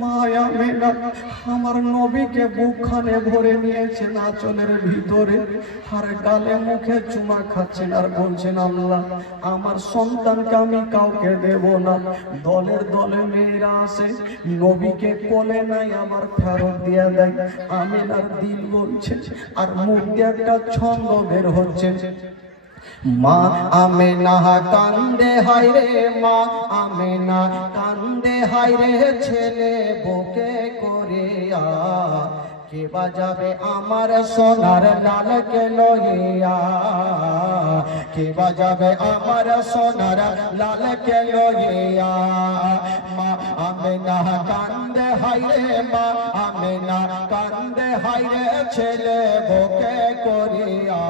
মায়া মেনা আমার নবীকে বুকখানে ভরে নিয়েছেন আঁচলের ভিতরে, আর গালে মুখে চুমা খাচ্ছেন আর বলছেন, আল্লাহ আমার সন্তানকে আমি কাউকে দেব না। দলের দলে মেয়েরা আসে, নবীকে কোলে নাই আমার ফেরত দিয়ে দেয়। আমিনার দিল বলছে আর মুখ দিয়ে একটা ছন্দ বের হচ্ছে, মা আমেনা কান্দে হায় রে, মা আমেনা কান্দে হায় রে, ছেলে বুকে করিয়া কে বাজাবে আমার সোনার লালকে লইয়া, কে বাজাবে আমার সোনার লালকে লইয়া। মা আমেনা কান্দে হায় রে, মা আমেনা কান্দে হায় রে, ছেলে বুকে করিয়া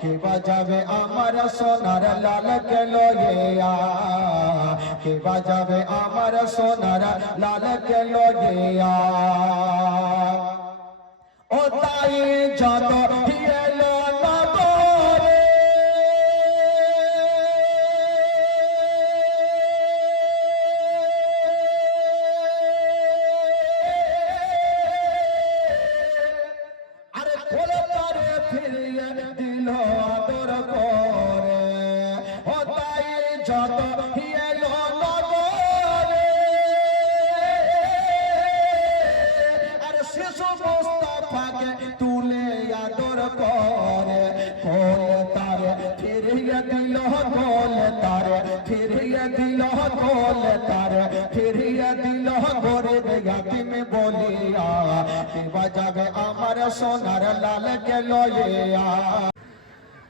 কে বাজাবে আমার সোনার লালকে লইয়া, কে বাজাবে আমার সোনার লালকে লইয়া। ও তাই যত এলো নগরে, আরে কোলে তারে ফিরিয়ে দিল আদর করে। ও তাই যত এলো নগরে, আরে শিশু মুস্তাফাকে তুলে আদর করে। কোলে তারে ফিরিয়ে দিল, কোলে তারে ফিরিয়ে দিল, কোলে তারে ফিরিয়ে দিল, করে ইয়াতিম বলিয়া কে বাজাবে আমার সোনার লালকে লইয়া।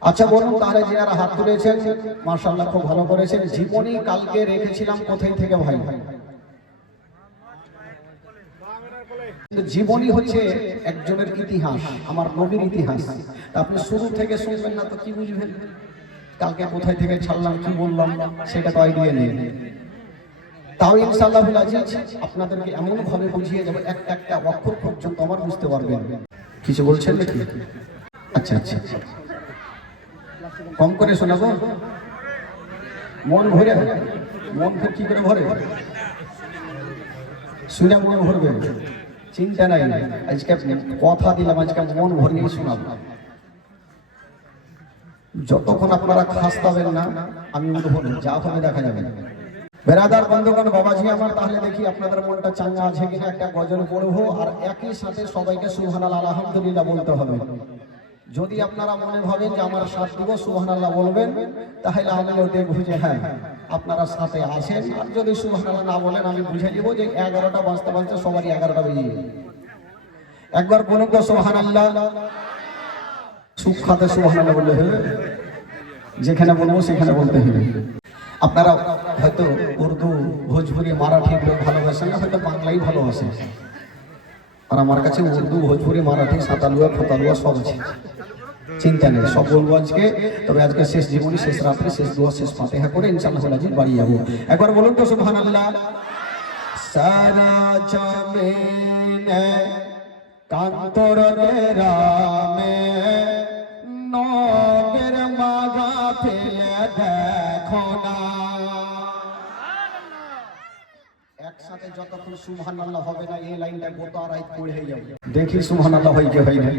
আচ্ছা বলুন, তাহলে যারা হাত তুলেছেন মাশাআল্লাহ খুব ভালো করেছেন। জীবনী কালকে রেখেছিলাম কোথায় থেকে ভাই? জীবনী হচ্ছে একজনের ইতিহাস, আমার নবীর ইতিহাস। আপনি শুরু থেকে শুনবেন না তো কি বুঝবেন? কালকে কোথায় থেকে ছাড়লাম, কি বললাম, সেটা তো আইডিয়া নেই। তাও ইনশাআল্লাহুল আজিজ আপনাদেরকে এমন ভাবে বুঝিয়ে যাবে, একটা একটা অক্ষর পর্যন্ত আমার বুঝতে পারবেন। কিছু বলছেন নাকি? আচ্ছা আচ্ছা, কম করে শোনাবো, মন ভরে। মন কি করে ভরে? শুনে মন ভরবে, চিন্তা নাই। আজকে কথা দিলাম, আজকে মন ভরিয়ে শোনাবো। যতক্ষণ আপনারা খাস্তাবেন না আমি বলবো, যা হবে দেখা যাবে। বেরাদার বন্ধুগণ, বাবাজি আমার, তাহলে দেখি আপনাদের মনটা চাঙ্গা আছে কিনা। একটা গজল পড়বো আর একই সাথে সবাইকে সুবহানাল্লাহ আলহামদুলিল্লাহ বলতে হবে। যদি আপনারা মনে ভাবেন যে আমার সাথ দিব, সুবহানাল্লাহ বলবেন, তাহলে আমিও দেখবো যে হ্যাঁ আপনারা সাথে আছেন। আর যদি সুবহানাল্লাহ না বলেন আমি বুঝে দিব যে 11টা বাজতে বাজতে সবারই 11টা বেজে যাবে। একবার বলুন তো সুবহানাল্লাহ। সুখাতে সুবহানাল্লাহ বললে হবে, যেখানে বলবো সেখানে বলতে হবে। আপনারা হয়তো উর্দু, ভোজপুরি, মারাঠি ভালোবাসেন না, হয়তো বাংলাই ভালোবাসেন। আর আমার কাছে উর্দু, ভোজপুরি, মারাঠি, সাঁতালুয়া, ফোতালুয়া সব আছে, চিন্তা নেই, সব বলবো আজকে। তবে আজকে শেষ জীবনী, শেষ রাত্রে, শেষ দোয়া, শেষ ফাতিহা করে ইনশাআল্লাহ আজিজ বাড়ি যাবো। একবার বলুন তো সুবহানাল্লাহ। সারা জমিনে কান্তর গ্রামে নবের মাগা ফেলে দেখো না। একসাথে যতক্ষণ সুবহানাল্লাহ হবে না এই লাইনটা গোটা রাত পড়ে যাবে। দেখি সুবহানাল্লাহ হয় কি হয় না।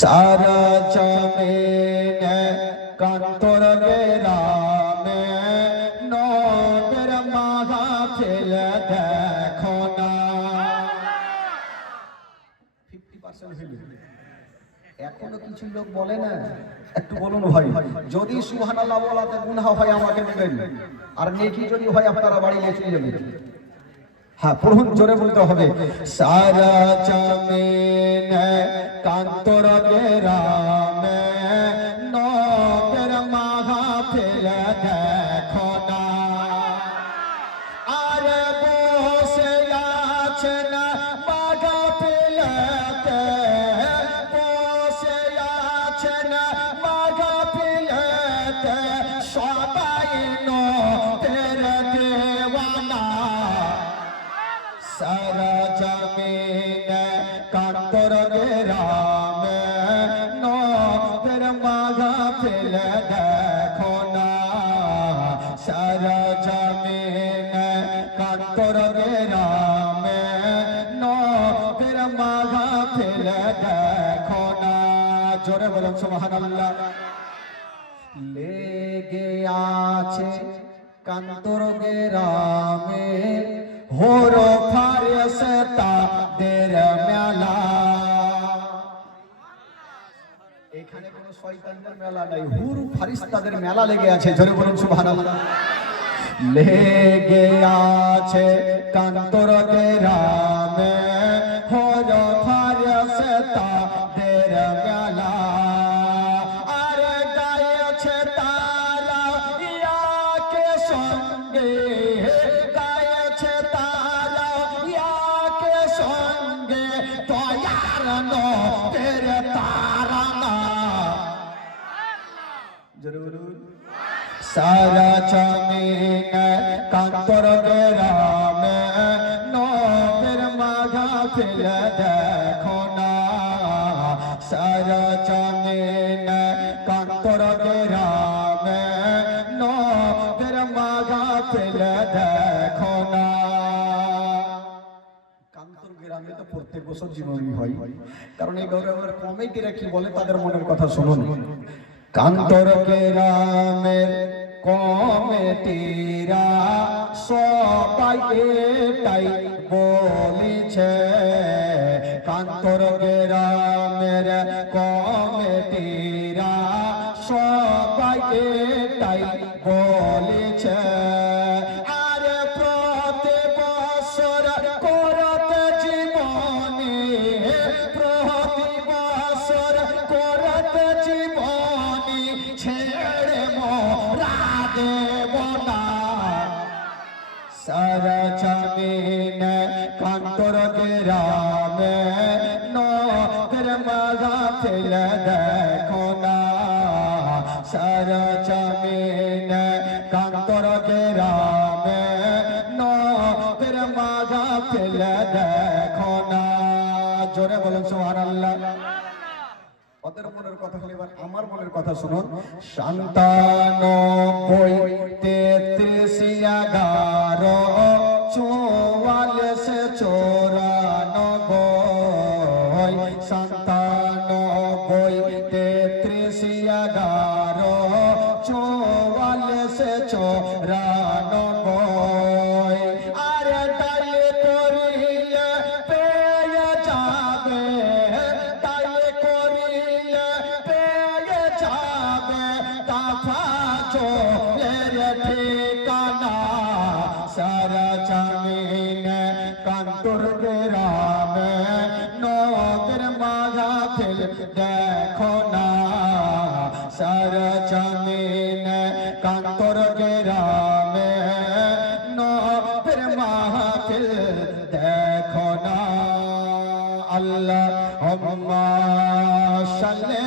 সারা জমিনে কান্তর গ্রামে নবের মাগা ফেলে দেখো না। 50% হইল, এখনো কিছু লোক বলে না। একটু বলুন ভাই, যদি সুবহানাল্লাহ বলাতে গুনাহ হয় আমাকে দিবেন, আর নেকি যদি হয় আপনারা বাড়ি নিয়ে চলে যাবেন। হ্যাঁ পড়ুন, জোরে বলতে হবে। সারা জমিনে কান্তর গ্রামে নবের মাগা ফেলে দেখো না। আরে বসে আছেন মাগা ফেলেতে, বসে আছেন মাগা ফেলেতে, সবাই নবের দেওয়ানা। সারা জমিনে কান্তর গ্রামে নবের মাগা ফেলে দেখো না। সারা জমিনে কান্তর গ্রামে ফেলে দেখো না, জোরে বলুন সুবহানাল্লাহ। লেগে আছে কান্তর গ্রামে হোর ফারেস্তাদের মেলা। এখানে কোন শয়তানদের মেলা নাই, হুর ফারিস্তাদের মেলা লেগে আছে, জোরে বলুন সুবহানাল্লাহ। লেগে আছে কান্তর গ্রামে হোর ফারেস্তাদের মেলা। আরে গাইছে তারা ইয়াকে সঙ্গে, গাইছে তারা ইয়াকে সঙ্গে, তয়ার নবের তারা না। জোরে বলুন। সারা জমিন কান্তর গ্রামে নবের মাঘা ফেলে দেখো না। সারা জমিন কান্তর গ্রামে নবের মাঘা ফেলে দেখো না। কান্তর গ্রামে তো প্রত্যেক বছর জীবনী হয়, কারণ এই গৌরবের কমিটিরা কি বলে তাদের মনের কথা শুনুন। কান্তর গ্রামের কমিটিরা সবাই এটাই বলেছে, কান্তর গ্রামের কমিটিরা সবাই এটাই বলেছে। আরে প্রতি বছর করতে জীবনে, প্রতি বছর করতে জীবনে ছেড়ে মোরা দেব না। সারা জমিন কান্তর গ্রামে নবের মাঘা ফেলে দেখো না। সারা জমিন কান্তর গ্রামে নবের মাঘা ফেলে দেখো না, জোরে বলুন সুবহানাল্লাহ। ওদের মনের কথা হলে এবার আমার মনের কথা শুনুন। ৯৭ ৩৩ ১১ ৪৪ ৯৪ ৩৩ ১১ ৪৪ ৯৪। আরে তাইলে করিলে পেয়ে যাবে, তাইলে করিলে পেয়ে যাবে কাফা চোরের ঠিকানা। সারা জমিন কান্তর গ্রামে নবের মাঘা ফেলে দেখো না। সারা জমিন কান্তর গ্রামে নবের মাঘা ফেলে দেখো না। আল্লাহুম্মা সাল্লি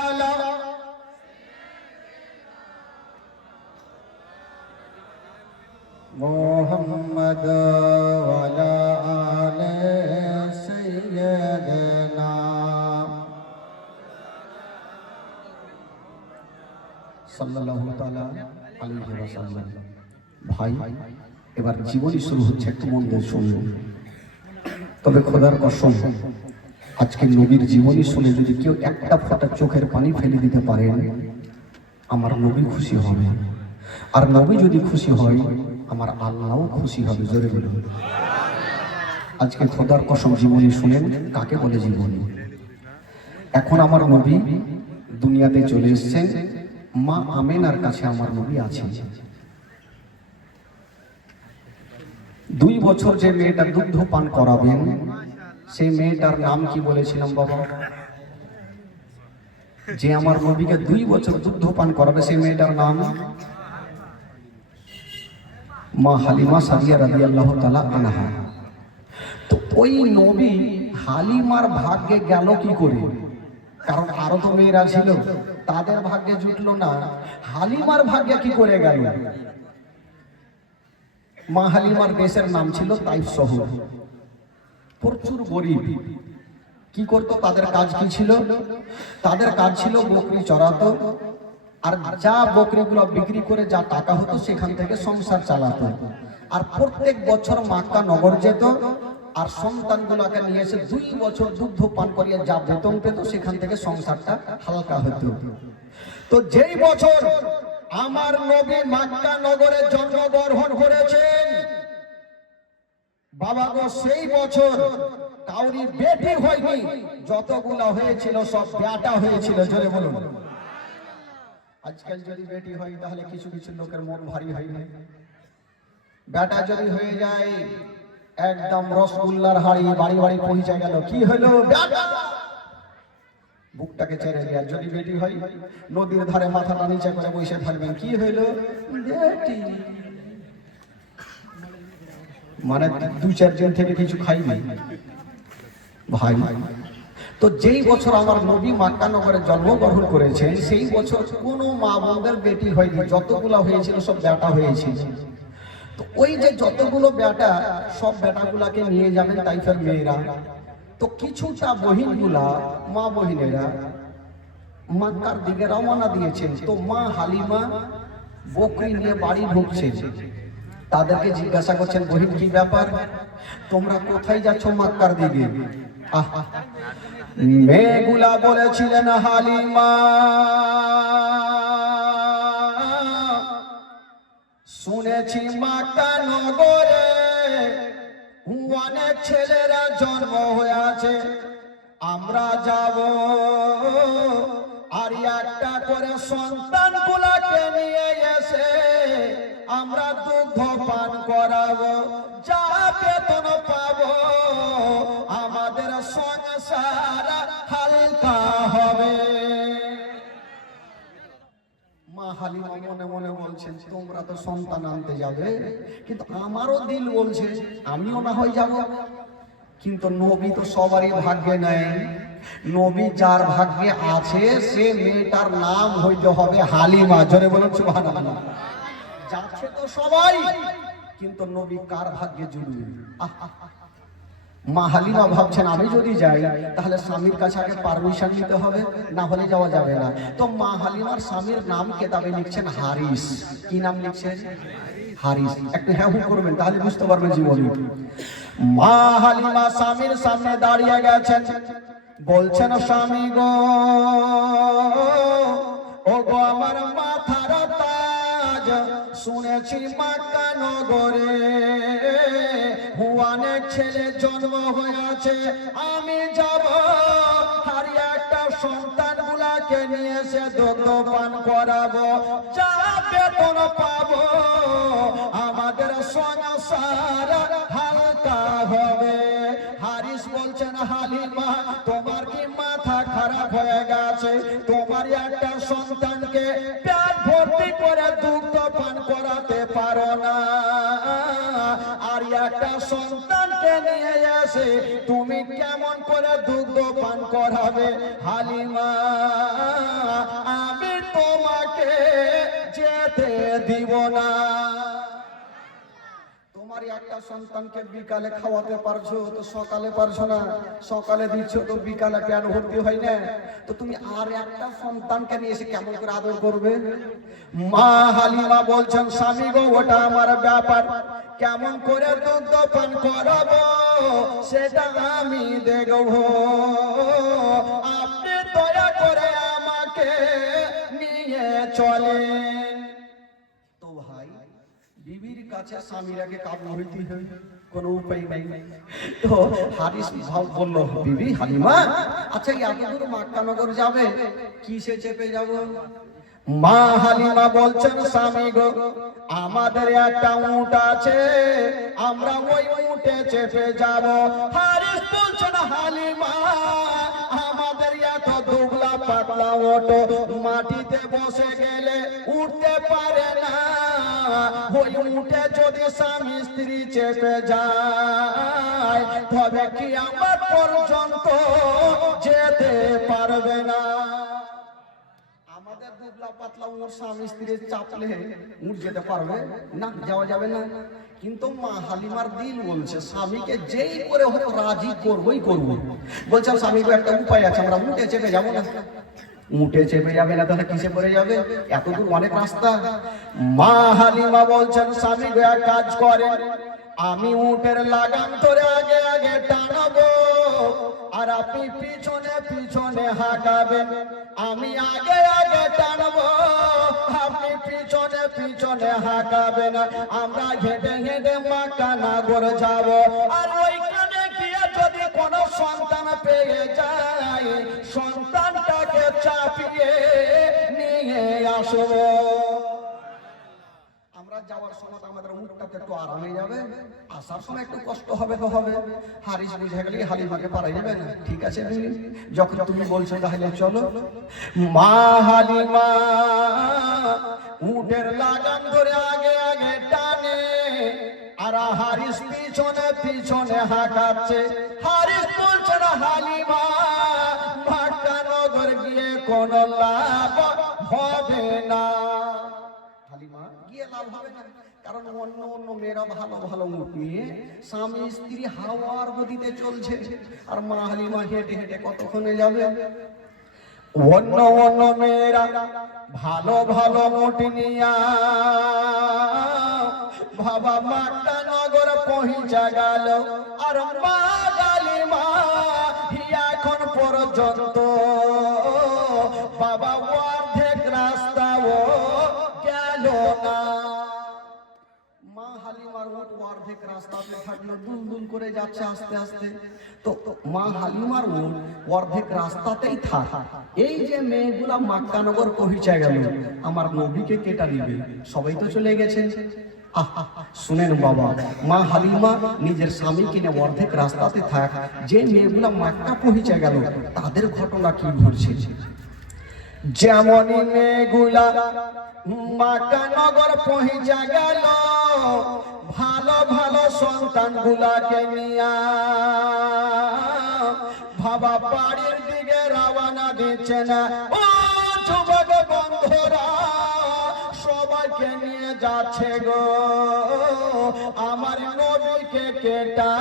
আলা মুহাম্মদ ওয়া আলা আলি সাইয়্যিদিনা সাল্লাল্লাহু তাআলা আলাইহি ওয়াসাল্লাম। ভাই, এবার জীবনী শুরু হচ্ছে, একটু মন দিয়ে শুনুন। তবে খোদার কসম, আজকে নবীর জীবনী শুনে যদি কেউ একটা ফোঁটা চোখের পানি ফেলে দিতে পারে, আমার নবী খুশি হবে। আর নবী যদি খুশি হয়, আমার আল্লাহও খুশি হবে, জোরে বলুন। আজকে খোদার কসম জীবনী শুনেন, কাকে বলে জীবনী। এখন আমার নবী দুনিয়াতে চলে এসেছেন, মা আমেনার কাছে আমার নবী আছেন। 2 বছর যে মেয়েটা দুগ্ধ পান করাবেন, সেই মেয়েটার নাম কি বলেছিলাম বাবা? যে আমার নবীকে 2 বছর দুগ্ধ পান করাবে, সেই মেয়েটার নাম মা হালিমা সাদিয়া রাদিয়াল্লাহু তাআলা আনহা। তো ওই নবী হালিমার ভাগ্যে গেল কি করে? কারণ আরো তো মেয়েরা ছিল, তাদের ভাগ্যে জুটলো না, হালিমার ভাগ্যে কি করে গেল? মা হালিমার দেশের নাম ছিল তাইফ শহর। প্রচুর গরিব। কি করতো? তাদের কাজ কি ছিল? তাদের কাজ ছিল বকরি চড়াতো, আর যা বকরিগুলো বিক্রি করে যা টাকা হতো সেখান থেকে সংসার চালাতো। আর প্রত্যেক বছর মক্কা নগর যেত, আর সন্তানগুলোকে নিয়ে এসে 2 বছর দুগ্ধ পান করিয়ে যা বেতন পেত সেখান থেকে সংসারটা হালকা হতো। তো যেই বছর আমার নবী মক্কা নগরে জন্মগ্রহণ করেছেন বাবা গো, সেই বছর কাউরি বেটি হয়নি, যতগুলো হয়েছিল সব বেটা হয়েছিল। জোরে বলুন। আজকাল যদি বেটি হয় তাহলে কিছু কিছু লোকের মন ভারী হয় না। বেটা যদি হয়ে যায় একদম রসগোল্লার হাড়ি বাড়ি বাড়ি পৌঁছে গেল, কি হলো বেটা, বুকটাকে ছেড়ে দেয়। যদি বেটি হয় নদীর ধারে মাথাটা নিচে করে বসে থাকবেন, কি হইলো বেটি, মানে 2-4 দিন থেকে কিছু খাইনি ভাই। তো যেই বছর আমার নবী মক্কা নগরে জন্মগ্রহণ করেছেন সেই বছর কোনো মা বোনদের বেটি হয়নি, যতগুলো হয়েছিল সব বেটা হয়েছিল। তো ওই যে যতগুলো বেটা, সব বেটাগুলাকে নিয়ে যাবেন তাইফের মেয়েরা। তো কিছুটা বহিনগুলা, মা বহিনেরা মক্কার দিকে রওনা দিয়েছেন। তো মা হালিমা বকরি নিয়ে বাড়ি ঢুকছেন। তাদেরকে জিজ্ঞাসা করছেন, বহিন কি ব্যাপার, তোমরা কোথায় যাচ্ছ মক্কার দিকে? মেয়েগুলা বলেছিলেন, হালিমা শুনেছি মক্কা নগরে অনেক ছেলেরা জন্ম হয়ে আছে, আমরা যাব আর একটা করে সন্তান গুলাকে নিয়ে এসে আমরা দুগ্ধ পান করাবো, যা বেতন পাবো আমাদের সংসার হালকা হবে। মা হালিমা মনে মনে বলছেন, তোমরা তো সন্তান আনতে যাবে, কিন্তু আমারও দিল বলছে আমিও না হয় যাব। কিন্তু নবী তো সবারই ভাগ্যে নেই। নবী যার ভাগ্যে আছে সে মেয়েটার নাম হইতে হবে হালিমা। জোরে বলুন সুবহানাল্লাহ। যাচ্ছে তো সবাই, কিন্তু নবী কার ভাগ্যে জুড়বে? মা হালিমা ভাবছেন, আমি যদি যাই তাহলে স্বামীর কাছে আগে পারমিশন নিতে হবে, না হলে যাওয়া যাবে না। তো মা হালিমার স্বামীর নাম কেতাবে লিখছেন হারিস। কি নাম লিখছেন? হারিস। একটু হ্যাঁ হুঁ করবেন তাহলে বুঝতে পারবেন জীবনী। মা হালিমা স্বামীর সামনে দাঁড়িয়ে গেছেন, বলছেন, স্বামী গো, ও গো আমার মাথার তাজ, শুনেছি মক্কা নগরে অনেক ছেলে জন্ম হয়েছে, আমি যাব আর একটা সন্তান গুলাকে নিয়ে এসে দুগ্ধ পান করাবো, যা বেতন পাবো আমাদের সংসার হালকা হবে। হারিস বলছেন, হালিমা তোমার কি মাথা খারাপ হয়ে গেছে? তোমার একটা সন্তানকে পেট ভর্তি করে দুগ্ধ পান করাতে পারো না, আর একটা সন্তানকে নিয়ে এসে তুমি কেমন করে দুগ্ধ পান করাবে? হালিমা আমি তোমাকে যেতে দিব না। তোমার একটা সন্তানকে বিকালে খাওয়াতে পারছো তো সকালে পারছো না, সকালে দিচ্ছ তো বিকালে পেট ভর্তি হয় না, তো তুমি আর একটা সন্তানকে নিয়ে এসে কেমন করে আদর করবে? মা হালিমা বলছেন, স্বামী গো, ওটা আমার ব্যাপার, কেমন করে দুগ্ধ পান করাবো সেটা আমি দেখবো, আপনি দয়া করে আমাকে নিয়ে চলেন। তো ভাই, বিবির কাছে স্বামীর আগে কাবু হইতে হয়, কোনো উপায় নাই। তো হারিস ভাব বলল, বিবি হালিমা, আচ্ছা এত দূর মক্কা নগর যাবে, কিসে চেপে যাব? মা হালিমা বলছেন, স্বামী গো, আমাদের একটা উট আছে, আমরা ওই উটে চেপে যাব। হারিস বলছেন, হালিমা আমাদের এত দুবলা পাতলা ওটো মাটিতে বসে গেলে উঠতে পারে না, ওই উঠে যদি স্বামী স্ত্রী চেপে যায় তবে কি আমার পর্যন্ত যেতে পারবে না। আমাদের দুবলা পাতলা উট স্বামী স্ত্রী চাপলে উঠ যেতে পারবে না, যাওয়া যাবে না। কিন্তু মা হালিমার দিল বলছে, স্বামীকে যেই করে হোক রাজি করবই করব। বলছে, স্বামীকে একটা উপায় আছে, আমরা উঠে চেপে যাবো না। উঠে চেপে যাবে না তাহলে কিসে করে যাবে? এত দূর অনেক রাস্তা। মা হালিমা বলছেন, স্বামী এক কাজ করেন, আমি উটের লাগাম ধরে আগে আগে পিছনে পিছনে হাঁকাবেন, আমি আগে আগে টানবো, আপনি পিছনে পিছনে হাঁকাবেন, আমরা হেঁটে হেঁটে মক্কা নগর যাব। আর ওইখানে গিয়ে যদি কোনো সন্তান পেয়ে যায়, সন্তানটাকে চাপিয়ে নিয়ে আসবো। আমরা যাওয়ার সময় আমাদের মুখটাতে একটু আরামে যাবে, আসার সময় একটু কষ্ট হবে তো হবে। হারিস বুঝে গেলে হালিমাকে পারা যাবে না, ঠিক আছে বিবি, যখন তুমি বলছো তাহলে চলো। মা হালিমা উটের লাগাম ধরে আগে আগে টানে, আর হারিস পিছনে পিছনে হাঁকাচ্ছে। হারিস বলছে না হালিমা, মক্কা নগর গিয়ে কোনো লাভ হবে না। হালিমা গিয়ে লাভ হবে না, কারণ অন্য অন্য মেয়েরা ভালো ভালো মুখ নিয়ে স্বামী স্ত্রী হাওয়ার গতিতে চলছে, আর মা হালিমা হেঁটে হেঁটে কতক্ষণে যাবে। অন্য অন্য মেয়েরা ভালো ভালো মুঠ নিয়া বাবা মক্কা নগর পৌঁছা গেল, আর মা হালিমা এখন পর্যন্ত বাবা অর্ধেক রাস্তাও গেল না। মা হালিমার উট অর্ধেক রাস্তাতে থাকলো, দুলদুল করে যাচ্ছে আস্তে আস্তে। তো মা হালিমার উট অর্ধেক রাস্তাতেই থাক, এই যে মেয়েগুলা মক্কা নগর পৌঁছে গেল, আমার নবীকে কেটা নিবে? সবাই তো চলে গেছেন। শুনেন বাবা, মা হালিমা নিজের স্বামীকে নিয়ে অর্ধেক রাস্তাতে থাক, যে মেয়েগুলা মক্কা পৌঁছে গেল তাদের ঘটনা কি ঘটছে। যেমনই মেয়েগুলা মক্কা নগর পৌঁছা গেল, ভালো ভালো সন্তান গুলাকে নিয়া বাবা বাড়ির দিকে রওনা দিচ্ছে না। ও যুবক বন্ধুরা, সবাইকে নিয়ে যাচ্ছে গো, আমার নবীকে কেটা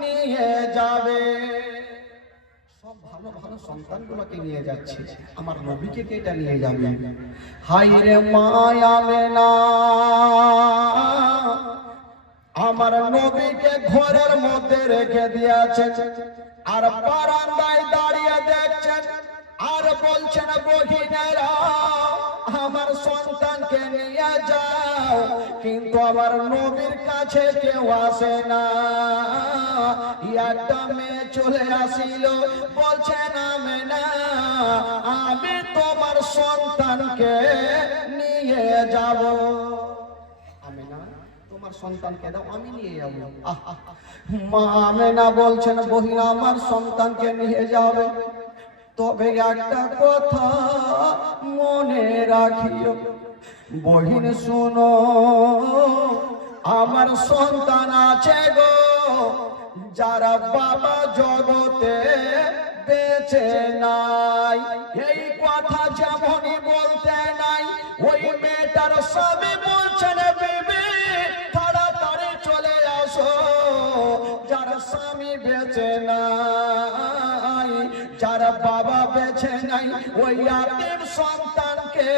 নিয়ে যাবে। সব ভালো ভালো সন্তানগুলোকে নিয়ে যাচ্ছে, আমার নবীকে কেটা নিয়ে যাবে। হাই রে মায়া মেনা, আমার নবীকে ঘরের মধ্যে রেখে দিয়েছে, আর বারান্দায় দাঁড়িয়ে দেখছেন, আর বলছেন বহিনেরা আমার সন্তানকে নিয়ে যাও, কিন্তু আমার নবীর কাছে কেউ আসে না। একটা মেয়ে চলে আসিল, বলছেন আমেনা, আমি তোমার সন্তানকে নিয়ে যাব। আমেনা, তোমার সন্তানকে দাও, আমি নিয়ে যাব। মা আমেনা বলছেন বহিন আমার সন্তানকে নিয়ে যাবে, তবে একটা কথা মনে রাখিও বহিন, শুনো আমার সন্তান আছে গো, যারা বাবা জগতে বেঁচে নাই। এই কথা যেমনই বলতে নাই, ওই মেয়েটার স্বামী বলছেন বিবি তাড়াতাড়ি চলে আসো, যারা স্বামী বেঁচে নাই, যারা বাবা বেঁচে নাই, ওই আতিম সন্তানকে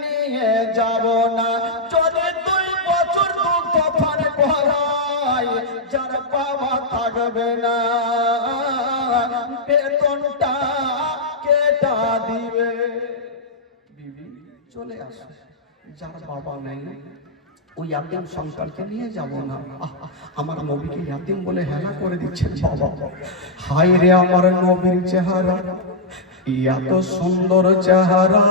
নিয়ে যাব না। যদি 2 বছর দুঃখ পার করায়, যার বাবা থাকবে না, বেতনটা কেটা দিবে। বিবি চলে আসো, যার বাবা নেই ওই ইয়াতিম সন্তানকে নিয়ে যাব না। আমার নবীকে ইয়াতিম বলে হেলা করে দিচ্ছেন বাবা। হায় রে আমার নবীর চেহারা, এত সুন্দর চেহারা,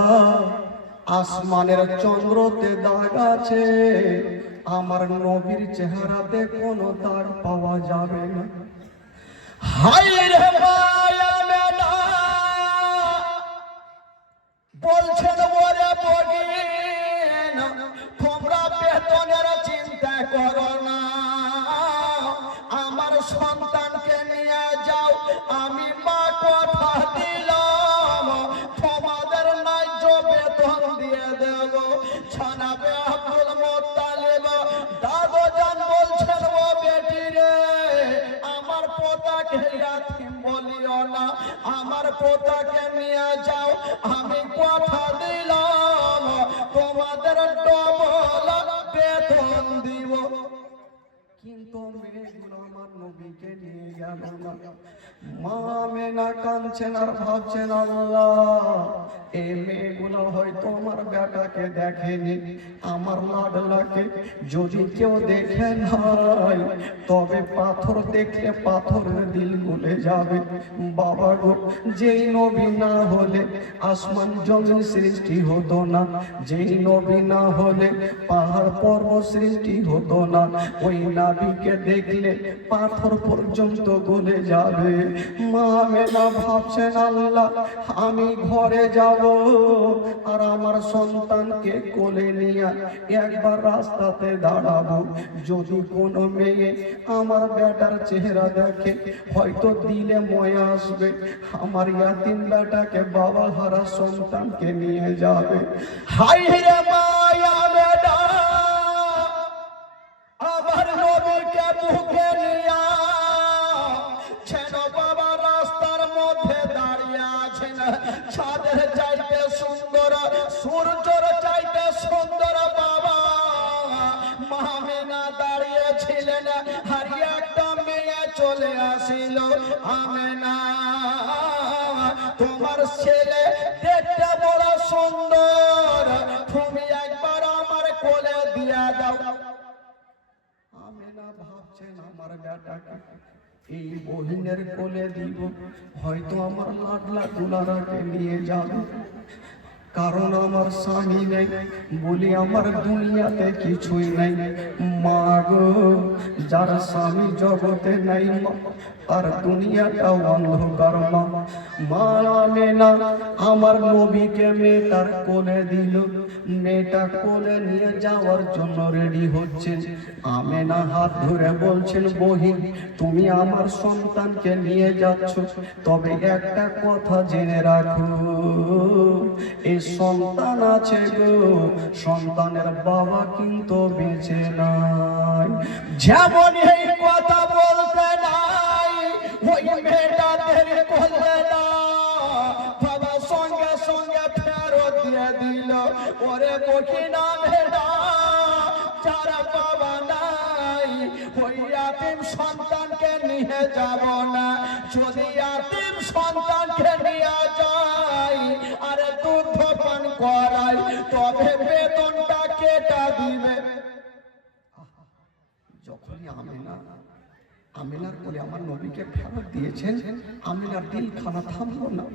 আসমানের চন্দ্রতে দাগ আছে, আমার নবীর চেহারাতে কোনো দাগ পাওয়া যাবে না। হায় রে মায়া মেনা, বলছেন ওরে বগিন তোমরা বেতনের চিন্তা করো না, আমার সন্তানকে নিয়ে যাও, আমি মা কথা দিলাম তোমাদের ন্যায্য বেতন দিয়ে দেব। জানাবে আব্দুল মুত্তালিব দাদু জান বলছেন ও বেটি রে, আমার পোতাকে ইয়াতিম বলিও না, আমার পোতাকে নিয়ে যাও, আমি কথা দিলাম তোমাদের ডবল বেতন দিব। কিন্তু মেয়েগুলো আমার নবীকে নিয়ে গেল না। মা আমেনা কাঁদছেন আর ভাবছেন আল্লাহ এই মেয়েগুলো হয়তো আমার বেটাকে দেখেনি, আমার লাডলাকে যদি কেউ দেখে নাই তবে পাথর দেখলে পাথরের দিল গলে যাবে। বাবা গো, যেই নবী না হলে আসমান জমিন সৃষ্টি হতো না, যেই নবী না হলে পাহাড় পর্বত সৃষ্টি হতো না, ওই নবীকে দেখলে পাথর পর্যন্ত গলে যাবে। মা আমেনা ভাবছেন আল্লাহ আমি ঘরে যাব আর আমার সন্তানকে কোলে নিয়ে একবার রাস্তাতে দাঁড়াবো, যদি কোনো মেয়ে আমার বেটার চেহারা দেখে হয়তো দিলে ময়া আসবে, আমার ইয়াতিম বেটাকে বাবা হারা সন্তানকে নিয়ে যাবে। হাই রে মায়া বেটা আমার নবীকে বুকে নিয়া ছেন বাবা রাস্তার মধ্যে দাঁড়িয়ে আছেন, ছাদের চাইতে সুন্দর সূর্যর চাইতে সুন্দর বাবা মা আমেনা দাঁড়িয়েছিলেন। আর একটা মেয়ে চলে আসিল, আমেনা তোমার ছেলে দেখতে বড় সুন্দর, তুমি একবার আমার কোলে দিয়া দাও। আমেনা ভাবছেন আমার বেটাকে এই বহিনের কোলে দিব, হয়তো আমার লাডলা দুলারাকে নিয়ে যাবে, কারণ আমার স্বামী নেই বলি আমার দুনিয়াতে কিছুই নেই। মা গো, যার স্বামী জগতে নাই আর দুনিয়াটাও অন্ধকার। মা আমেনা আমার নবীকে মেয়েটার কোলে দিল, মেয়েটা কোলে নিয়ে যাওয়ার জন্য রেডি হচ্ছে। আমেনা হাত ধরে বলছেন বহিন তুমি আমার সন্তানকে নিয়ে যাচ্ছ, তবে একটা কথা জেনে রাখো এই সন্তান আছে গো, সন্তানের বাবা কিন্তু বেঁচে নাই। যেমন এই কথা বলতে নাই ওই মেয়েটা দেরি করলে না, বাবা সঙ্গে সঙ্গে ফেরত দিয়ে দিল। ওরে বকিনা মেয়েটা যার বাবা নাই ওই ইয়াতিম সন্তানকে নিয়ে যাব না, যদি ইয়াতিম সন্তানকে নিয়ে যাই আর দুধ পান করাই তবে বেতনটা কেটে দিবে। যখনই আমেনার কোলে আমার নবীকে ফেরত দিয়েছেন, আমেনার দিল খানা থামলো না,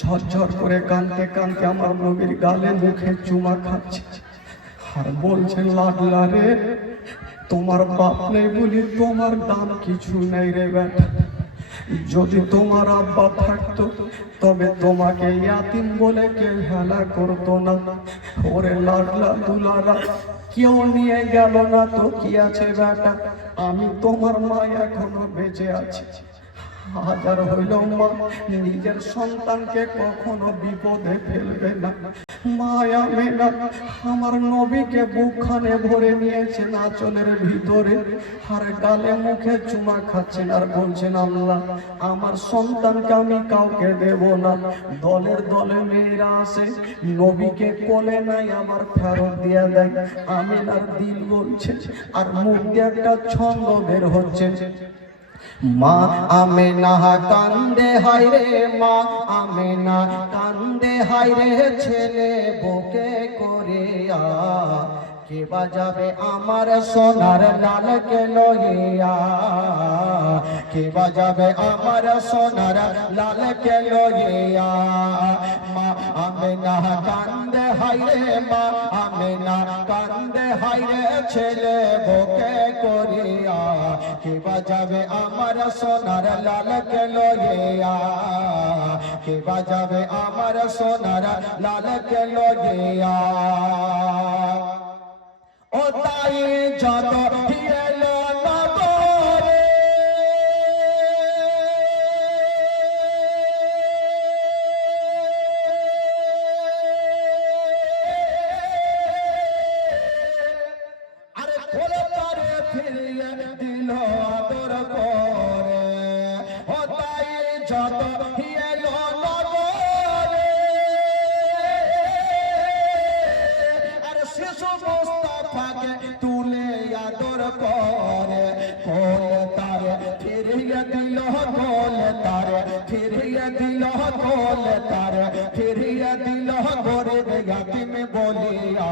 ঝরঝর করে কাঁদতে কাঁদতে আমার নবীর গালে মুখে চুমা খাচ্ছে আর বলছেন লাডলা রে তোমার বাপ নেই বলি তোমার দাম কিছু নেই রে বেটা, যদি তোমার আব্বা থাকতো তবে তোমাকে ইয়াতিম বলে কেউ হেলা করতো না। ওরে লাডলা দুলারা কেউ নিয়ে গেল না তো কি আছে বেটা, আমি তোমার মা এখনো বেঁচে আছি। হাজার হইল মা নিজের সন্তানকে কখনো বিপদে ফেলবে না। মা আমেনা আমার নবীকে বুকখানে ভরে নিয়েছেন আঁচলের ভিতরে আর গালে মুখে চুমা খাচ্ছেন আর বলছেন আল্লাহ আমার সন্তানকে আমি কাউকে দেব না। দলের দলে মেয়েরা আসে নবীকে কোলে নাই আবার ফেরত দিয়ে দেয়। আমেনার দিল বলছে আর মুখ দিয়ে একটা ছন্দ বের হচ্ছে, মা আমেনা কান্দে হায় রে, মা আমেনা কান্দে হায় রে, ছেলে বুকে করে কে বাজাবে আমার সোনার লালকে লইয়া, কে বাজাবে আমার সোনার লালকে লইয়া। মা আমেনা কান্দে হায় রে, মা আমেনা কান্দে হায় রে, ছেলে বুকে করিয়া কে বাজাবে আমার সোনার লালকে লইয়া, কে বাজাবে আমার সোনার লালকে লইয়া। ও তাই যত এলো নগরে আরে কোলে তারে ফিরিয়ে দিল আদর করে। ও তাই যত এলো নগরে আর শিশু তুলে আদর করে, কোলে তারে ফিরিয়ে দিল গোল তারে, ফিরিয়ে দিল গোল তারে, ফিরিয়ে দিল গোরে ইয়াতিম বলিয়া,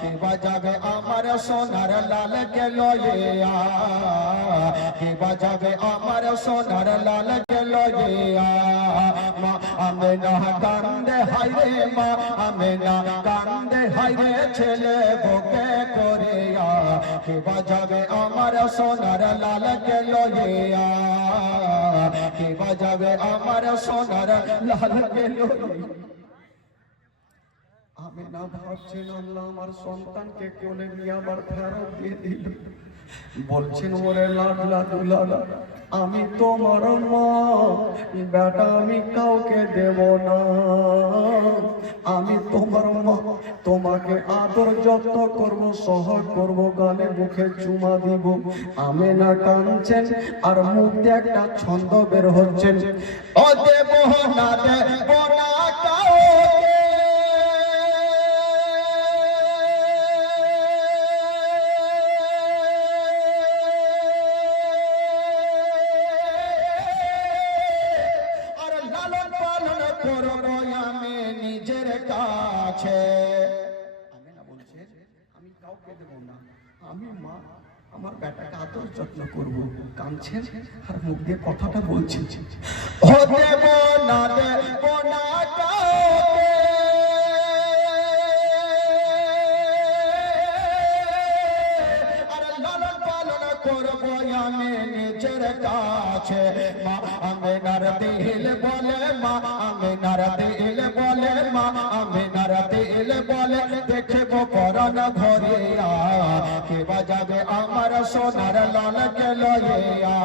কে বাজাবে আমার সোনার লাল কে লইয়া, কে বাজাবে আমার সোনার লাল কে লইয়া। মা আমেনা কান্দে হায়রে, মা আমেনা কান্দে হায়রে, ছেলে বুকে করিয়া, কে বাজাবে আমার সোনার লাল কে লইয়া, কে বাজাবে আমার সোনার লাল কে লইয়া। আমি না ভাবছেন আল্লাহ আমার সন্তানকে কোলে নিয়ে আবার ফেরত দিয়ে দিল। বলছেন ওরে লাডলা দুলালা, আমি তোমার মা, বেটা আমি কাউকে দেব না, আমি তোমার মা, তোমাকে আদর যত্ন করব, সহায় করব, গালে মুখে চুমা দিব। আমি না কাঁদছেন আর মুখ দিয়ে একটা ছন্দ বের হচ্ছেন, ও দেব না দেব না কাউকে, আর লালন পালন করব আমি নিজের কাছে। আমি না বলছেন আমি কাউকে দেব না, আমি মা, আমার বেটাকে আদর যত্ন করব। কাঁদছেন আর মুখ দিয়ে কথাটা বলছেন, ও দেব না দেব না কাউকে, আর লালন পালন করব আমি নিজের কাছে। মা আমিনার দিল বলে, মা আমিনার দিল বলে, মা আমিনার দিল বলে, দেখব পরাণ ভরিয়া, কে বাজাবে আমার সোনার লাল কে লইয়া,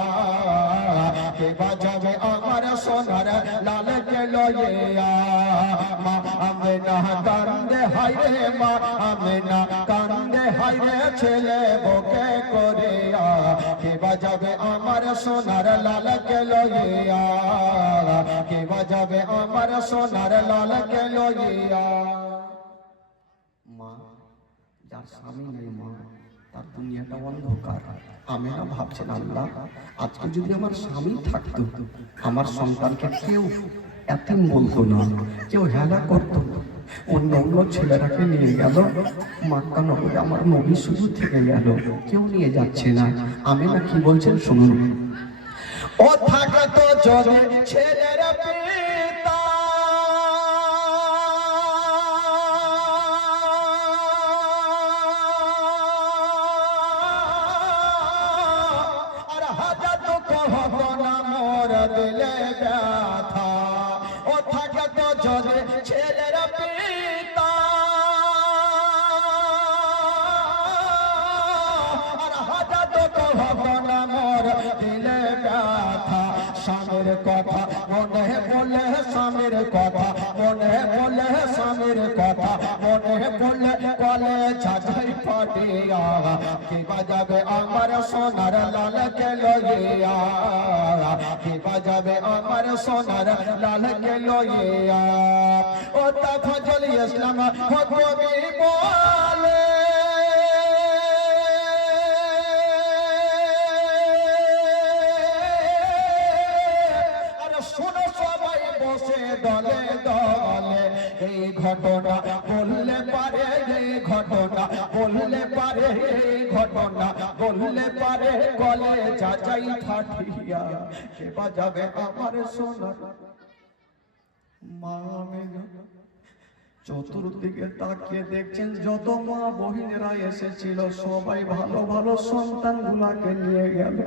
কে বাজাবে আমার সোনার লাল কে লইয়া। মা আমিনা কান্দে হায়রে, মা আমিনা কান্দে হায়রে, ছেলে বুকে করিয়া, কে বাজাবে আমার সোনার লাল কে লইয়া, কে বাজাবে আমার সোনার লাল কে লইয়া। মা যার স্বামী নেই মা, তার দুনিয়াটা অন্ধকার। আমি না ভাবছেন আল্লাহ আজকে যদি আমার স্বামী থাকতো, আমার সন্তানকে কেউ এতিম বলতো না, কেউ হেলা করতো না, অন্য অন্য ছেলেরাকে নিয়ে গেল, মক্কা নগরে আমার নবী শুধু থেকে গেল, কেউ নিয়ে যাচ্ছে না। আমি না কি বলছেন শুনুন, ও থাকতো যদি ছেলের পিতা, আর হাজার দুঃখ হতো না মোর দিলে ব্যথা। ও থাকতো যদি ছেলের পিতা, আর হাজার দুঃখ হতো না মোর দিলে ব্যথা। স্বামীর কথা মনে বলে, স্বামীর কথা মনে বলে, স্বামীর কথা মনে বলে, কলে ছাছাই ফাটিয়া, কে বাজাবে আমার সোনার লাল কে লইয়া, কে বাজাবে আমার সোনার লাল কে লইয়া। ও তা ফজল ইসলাম কবি বলে, শোনো সবাই বসে দলে দলে, এই ঘটনা বললে পারে, এই ঘটনা বললে পারে, এই ঘটনা বললে পারে, গলে যাচাই ফাটিয়া, কে বাজাবে আমার সোনার মা আমেনা চতুর্দিকে তাকিয়ে দেখছেন যত মা বহিনেরা এসেছিল সবাই ভালো ভালো সন্তান গুলাকে নিয়ে গেল।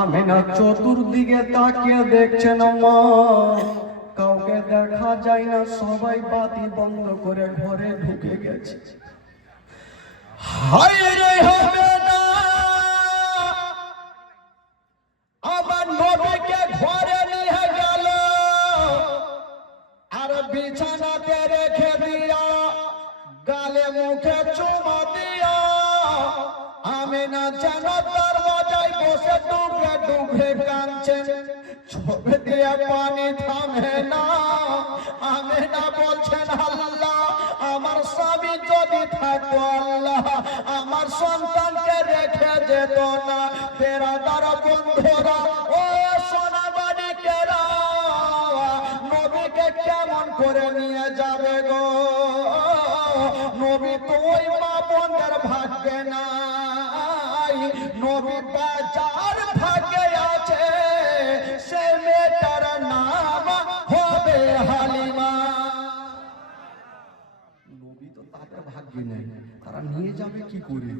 আমেনা চতুর্দিকে তাকিয়ে দেখছেন মা, কাউকে দেখা যায় না, সবাই বাতি বন্ধ করে ঘরে ঢুকে গেছে। হায়রে হবে না আমার নবীকে ঘরে নিয়ে গেল, আর বিছানাতে রেখে দিয়া, গালে মুখে চুমা দিয়া, আমিনা যেন দরওয়াজায় বসে ডুবে ডুবে কাঁদছেন, চোখ দিয়ে পানি থামে না। আমিনা বলছেন আল্লাহ আমার স্বামী যদি থাকতো, আল্লাহ আমার সন্তানকে রেখে যেত না। বেরাদার বন্ধুরা ও সোনাবাড়ি কেরা, নবীকে কেমন করে নিয়ে যাবে গো? নবী তো ওই মা বোনদের ভাগ্যে নাই, নবী বাজার ভাগ্যে আছে, সে মেয়েটার নাম হবে হালিমা। নবী তো তাদের ভাগ্যে নেই, তারা নিয়ে যাবে কি করে?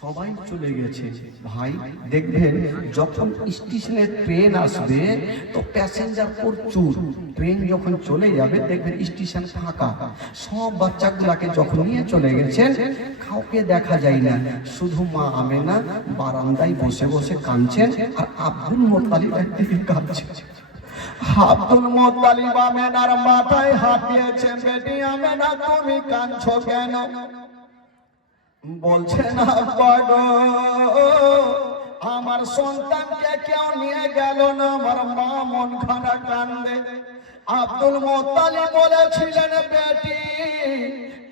সবাই চলে গেছে। ভাই দেখবেন যখন স্টেশনে ট্রেন আসবে তো প্যাসেঞ্জার প্রচুর, ট্রেন যখন চলে যাবে দেখবেন স্টেশন ফাঁকা, সব বাচ্চাগুলাকে যখন নিয়ে চলে গেছেন কাউকে দেখা যায় না, শুধু মা আমেনা বারান্দায় বসে বসে কাঁদছেন আর আব্দুল মুত্তালিব একদিকে কাঁদছে। আব্দুল মুত্তালিব আমেনার মাথায় হাত দিয়েছেন, বেটি আমেনা তুমি কাঁদছো কেন? বলছেন আব্বা গো, আমার সন্তানকে কেউ নিয়ে গেল না, আমার মা মন খানা কান্দে। আব্দুল মুত্তালিব বলেছিলেন, বেটি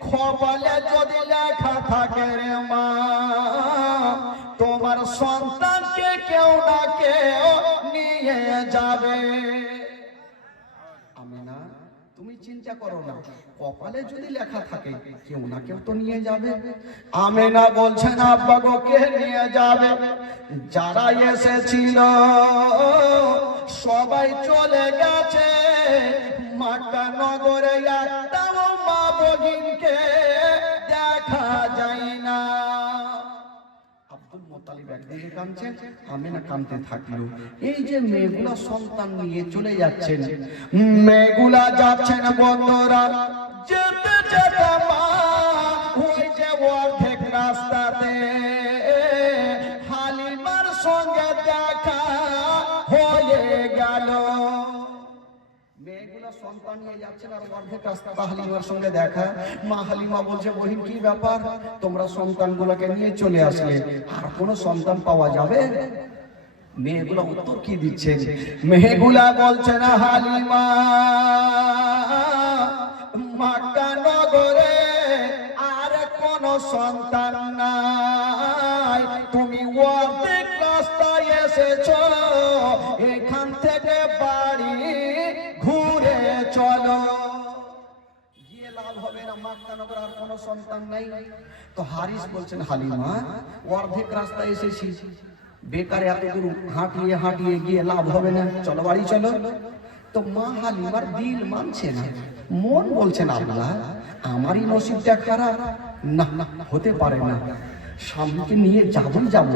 কপালে যদি লেখা থাকে রে মা, তোমার সন্তানকে কেউ না কেউ নিয়ে যাবে। আমেনা তুমি চিন্তা করো না, কপালে যদি লেখা থাকে কেউ না কেউ তো নিয়ে যাবে। আমেনা বলছেন, আব্বা গো কে নিয়ে যাবে? যারা এসেছিল সবাই চলে গেছে, মক্কা নগরে একটাও মা বহিনকে দেখা যায় না। আব্দুল মুত্তালিব একদিকে কাঁদছেন, আমেনা কাঁদতে থাকলো। এই যে মেয়েগুলা সন্তান নিয়ে চলে যাচ্ছেন, মেয়েগুলা যাচ্ছেন বন্ধুরা, যেতে যেতে মা ওই যে অর্ধেক রাস্তাতে হালিমার সঙ্গে দেখা হয়ে গেল। মেয়েগুলা সন্তান নিয়ে যাচ্ছেন আর অর্ধেক রাস্তা হালিমার সঙ্গে দেখা। মা হালিমা বলছে, বহিন কি ব্যাপার, তোমরা সন্তানগুলোকে নিয়ে চলে আসলে, আর কোনো সন্তান পাওয়া যাবে? মেয়েগুলা উত্তর কি দিচ্ছেন? মেয়েগুলা বলছেন, হালিমা মক্কা নগরে আর কোন সন্তান নাই, তুমি অর্ধেক রাস্তায় এসেছো, এখান থেকে বাড়ি ঘুরে চলো। গিয়ে লাভ হবে না, মক্কা নগর আর কোনো সন্তান নাই। তো হারিস বলছেন, হালিমা অর্ধেক রাস্তায় এসেছি, বেকার এত দূর হাঁটিয়ে হাঁটিয়ে গিয়ে লাভ হবে না, চলো বাড়ি চলো। তো মা হালিমার দিল মানছে না, মন বলছেন, আল্লাহ আমারই নসিবটা খারাপ, না না হতে পারে না, স্বামীকে নিয়ে যাবই যাব।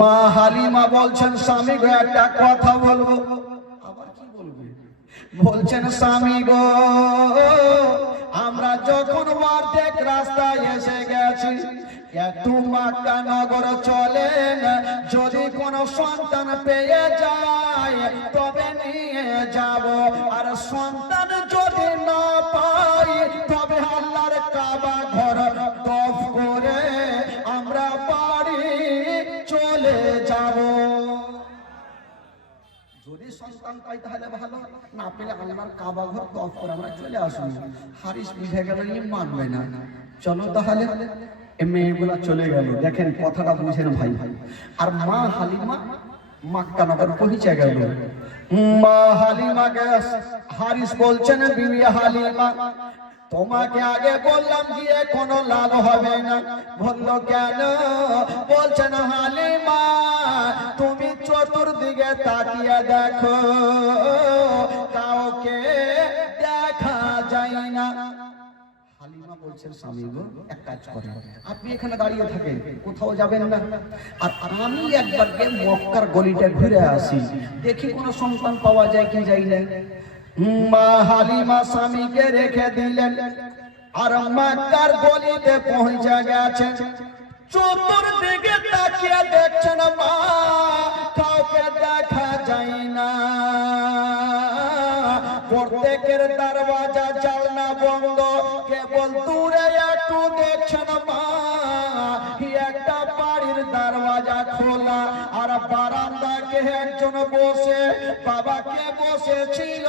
মা হালিমা বলছেন, স্বামী গো একটা কথা বলবো। আবার কি বলবে? বলছেন, স্বামী গো আমরা যখন অর্ধেক রাস্তায় এসে গেছি, একটু মক্কা নগর চলেন, যদি কোনো সন্তান পেয়ে যায় তবে নিয়ে যাব, আর সন্তান যদি না পাই তবে আল্লাহর কাবা ঘর তওয়াফ করে আমরা বাড়ি চলে যাব। যদি সন্তান পাই তাহলে ভালো, না পেলে আল্লাহর কাবা ঘর তওয়াফ করে আমরা চলে আসবো। হারিস বুঝে গেল এই মানবে না, চলো তাহলে। মেয়েগুলা চলে গেল। দেখেন কথাটা বুঝেন ভাই। আর মা হালিমা মক্কা নগর পৌঁছে গেল। মা হালিমাকে হারিস বলছেন, বিবি হালিমা তোমাকে আগে বললাম গিয়ে কোনো লাভ হবে না। বললো কেন? বলছেন, হালিমা তুমি চতুর্দিকে তাকিয়ে দেখো, কাউকে দেখা যায় না। হালিমা বলছেন, স্বামী গো এক কাজ করেন, আপনি এখানে দাঁড়িয়ে থাকেন, কোথাও যাবেন না, আর আমি একবার গিয়ে মক্কার গলিটা ঘুরে আসি, দেখি কোনো সন্তান পাওয়া যায় কি যায় না। মা হালিমা স্বামীকে রেখে দিলেন আর মক্কার গলিতে পৌঁছে গেছেন। চতুর্দিকে তাকিয়ে দেখছেন মা, কাউকে দেখা যায় না। প্রত্যেকের দরওয়াজা জানলা বন্ধ, কেবল দূরে একটু দেখছেন মা, একটা বাড়ির দরওয়াজা খোলা, আর বারান্দাকে একজন বসে বাবাকে বসেছিল,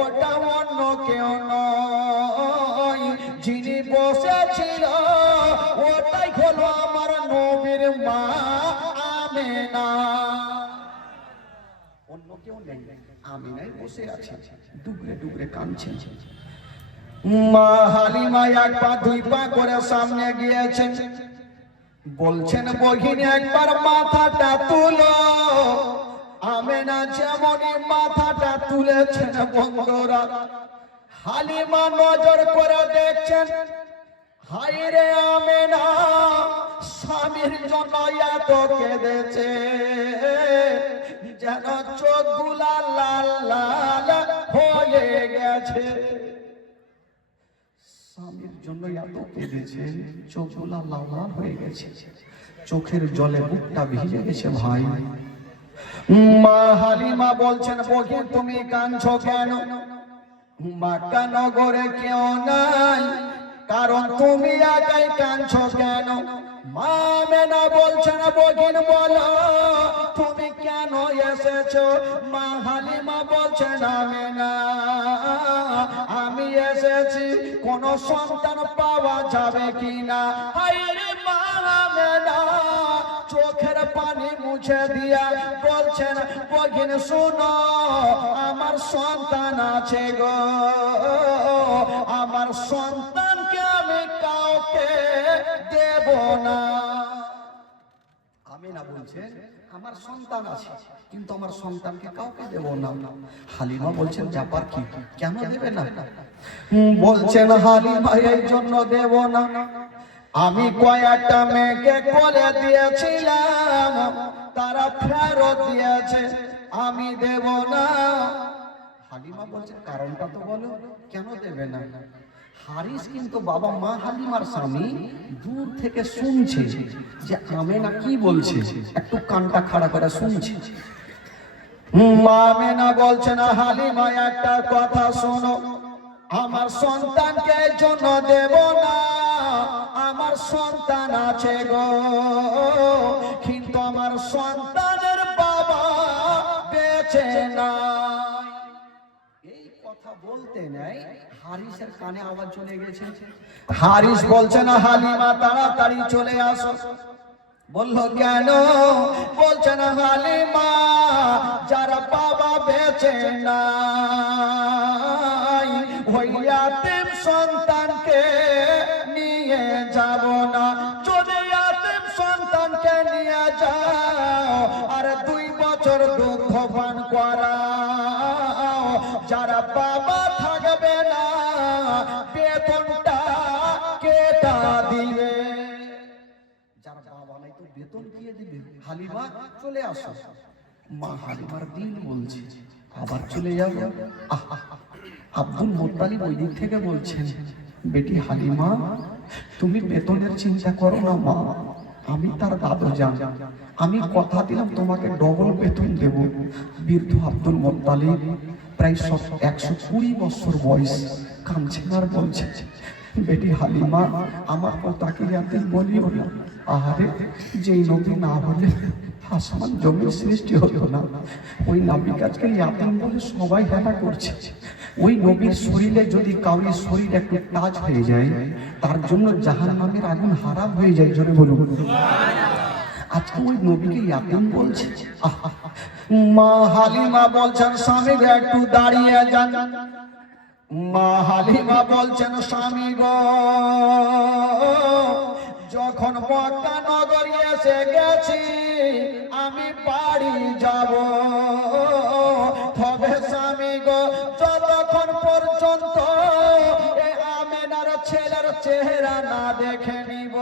ওটা অন্য কেউ নয়, যিনি বসেছিল ওটাই হলো আমার নবীর নবীর মা আমেনা। অন্য কেউ নেই, আমিনাই বসে আছে, ডুবরে ডুবরে কাঁদছেন। মা হালিমা এক পা দুই পা করে সামনে গিয়েছেন, বলছেন বহিনী একবার মাথাটা তুলো। আমেনা যেমনই মাথাটা তুলেছেন বন্ধুরা, হালিমা নজর করে দেখছেন, হায় রে আমেনা স্বামীর জন্য এত কেঁদেছে, যেন চোখগুলা লাল লাল হয়ে গেছে। স্বামীর জন্য এত কেঁদেছে, চোখগুলা লাল লাল হয়ে গেছে, চোখের জলে বুকটা ভিজে গেছে ভাই। মা হালিমা বলছেন, বহিন তুমি কাঁদছো কেন? মক্কা নগরে কেউ নাই, কারণ তুমি একাই কাঁদছো কেন? মা আমেনা বলছেন, বহিন বলো তুমি কেন এসেছো? মা হালিমা বলছেন, আমেনা আমি এসেছি কোন সন্তান পাওয়া যাবে কিনা। হায় রে মা আমেনা চোখের পানি মুছে দিয়া বলছেন, বহিন শোনো আমার সন্তান আছে গো, আমার সন্তানকে আমি কাউকে দেব না। আমিনা বলছেন আমার সন্তান আছে, কিন্তু আমার সন্তানকে কাউকে দেব না। হালিমা বলছেন ব্যাপার কি, কেন দেবে না? বলছেন হালিমা এই জন্য দেব না, আমি কয়েকটা মেয়েকে কোলে দিয়েছিলাম, তারা ফেরত দিয়েছে, আমি দেব না। হালিমা বলছেন কারণটা তো বলো, কেন দেবে না? হারিস কিন্তু বাবা মা হালিমার স্বামী দূর থেকে শুনছে যে আমেনা কি বলছে, একটু কানটা খাড়া করে শুনছে। মা আমেনা বলছেন, হালিমা একটা কথা শোনো, আমার সন্তানকে এই জন্য দেব না, আমার সন্তান আছে গো, কিন্তু আমার সন্তানের বাবা বেঁচে নাই। এই কথা বলতে নাই হারিসের কানে আওয়াজ চলে গেছে। হারিস বলছেন, হালিমা তাড়াতাড়ি চলে আসো। বলল কেন? বলছেন হালিমা যারা বাবা বেঁচে নাই ওই ইয়াতীম সন্তানকে নিয়ে যাব না, যদি ইয়াতীম সন্তানকে নিয়ে যাও আর 2 বছর দুঃখ পান করাও, যারা বাবা থাকবে না বেতনটা কেটা দিবে। যার বাবা নাই তো বেতন কে দিবে? হালিমা চলে আসো। মা হালিমার দিন বলছে আবার চলে যাবো। আব্দুল মোত্তালিব ওই দিক থেকে বলছেন, বেটি হালিমা তুমি বেতনের চিন্তা করো না মা, আমি তার দাদু জান, আমি কথা দিলাম তোমাকে ডবল বেতন দেব। বৃদ্ধ আব্দুল মোত্তালিব প্রায় 120 বছর বয়স, কাঁদছেন আর বলছে, বেটি হালিমা আমার কথাকে ইয়াতিম বলিও না। আহারে যেই নবী না হলে আসমান জমির সৃষ্টি হতো না, ওই নবীকে আজকে ইয়াতিম বলে সবাই হেলা করছে। ওই নবীর শরীরে যদি কাউরির শরীর একটু টাচ হয়ে যায়, তার জন্য জাহান্নামের আগুন হারাম হয়ে যায়। জোরে বলুন আজকে ওই নবীকে ইয়াতিম বলছে। মা হালিমা বলছেন, স্বামী একটু দাঁড়িয়ে যান। মা হালিমা বলছেন, স্বামী গো যখন মক্কা নগরী এসে গেছি আমি বাড়ি যাব, তবে স্বামী গো যতক্ষণ পর্যন্ত এই আমেনার ছেলের চেহারা না দেখে নিব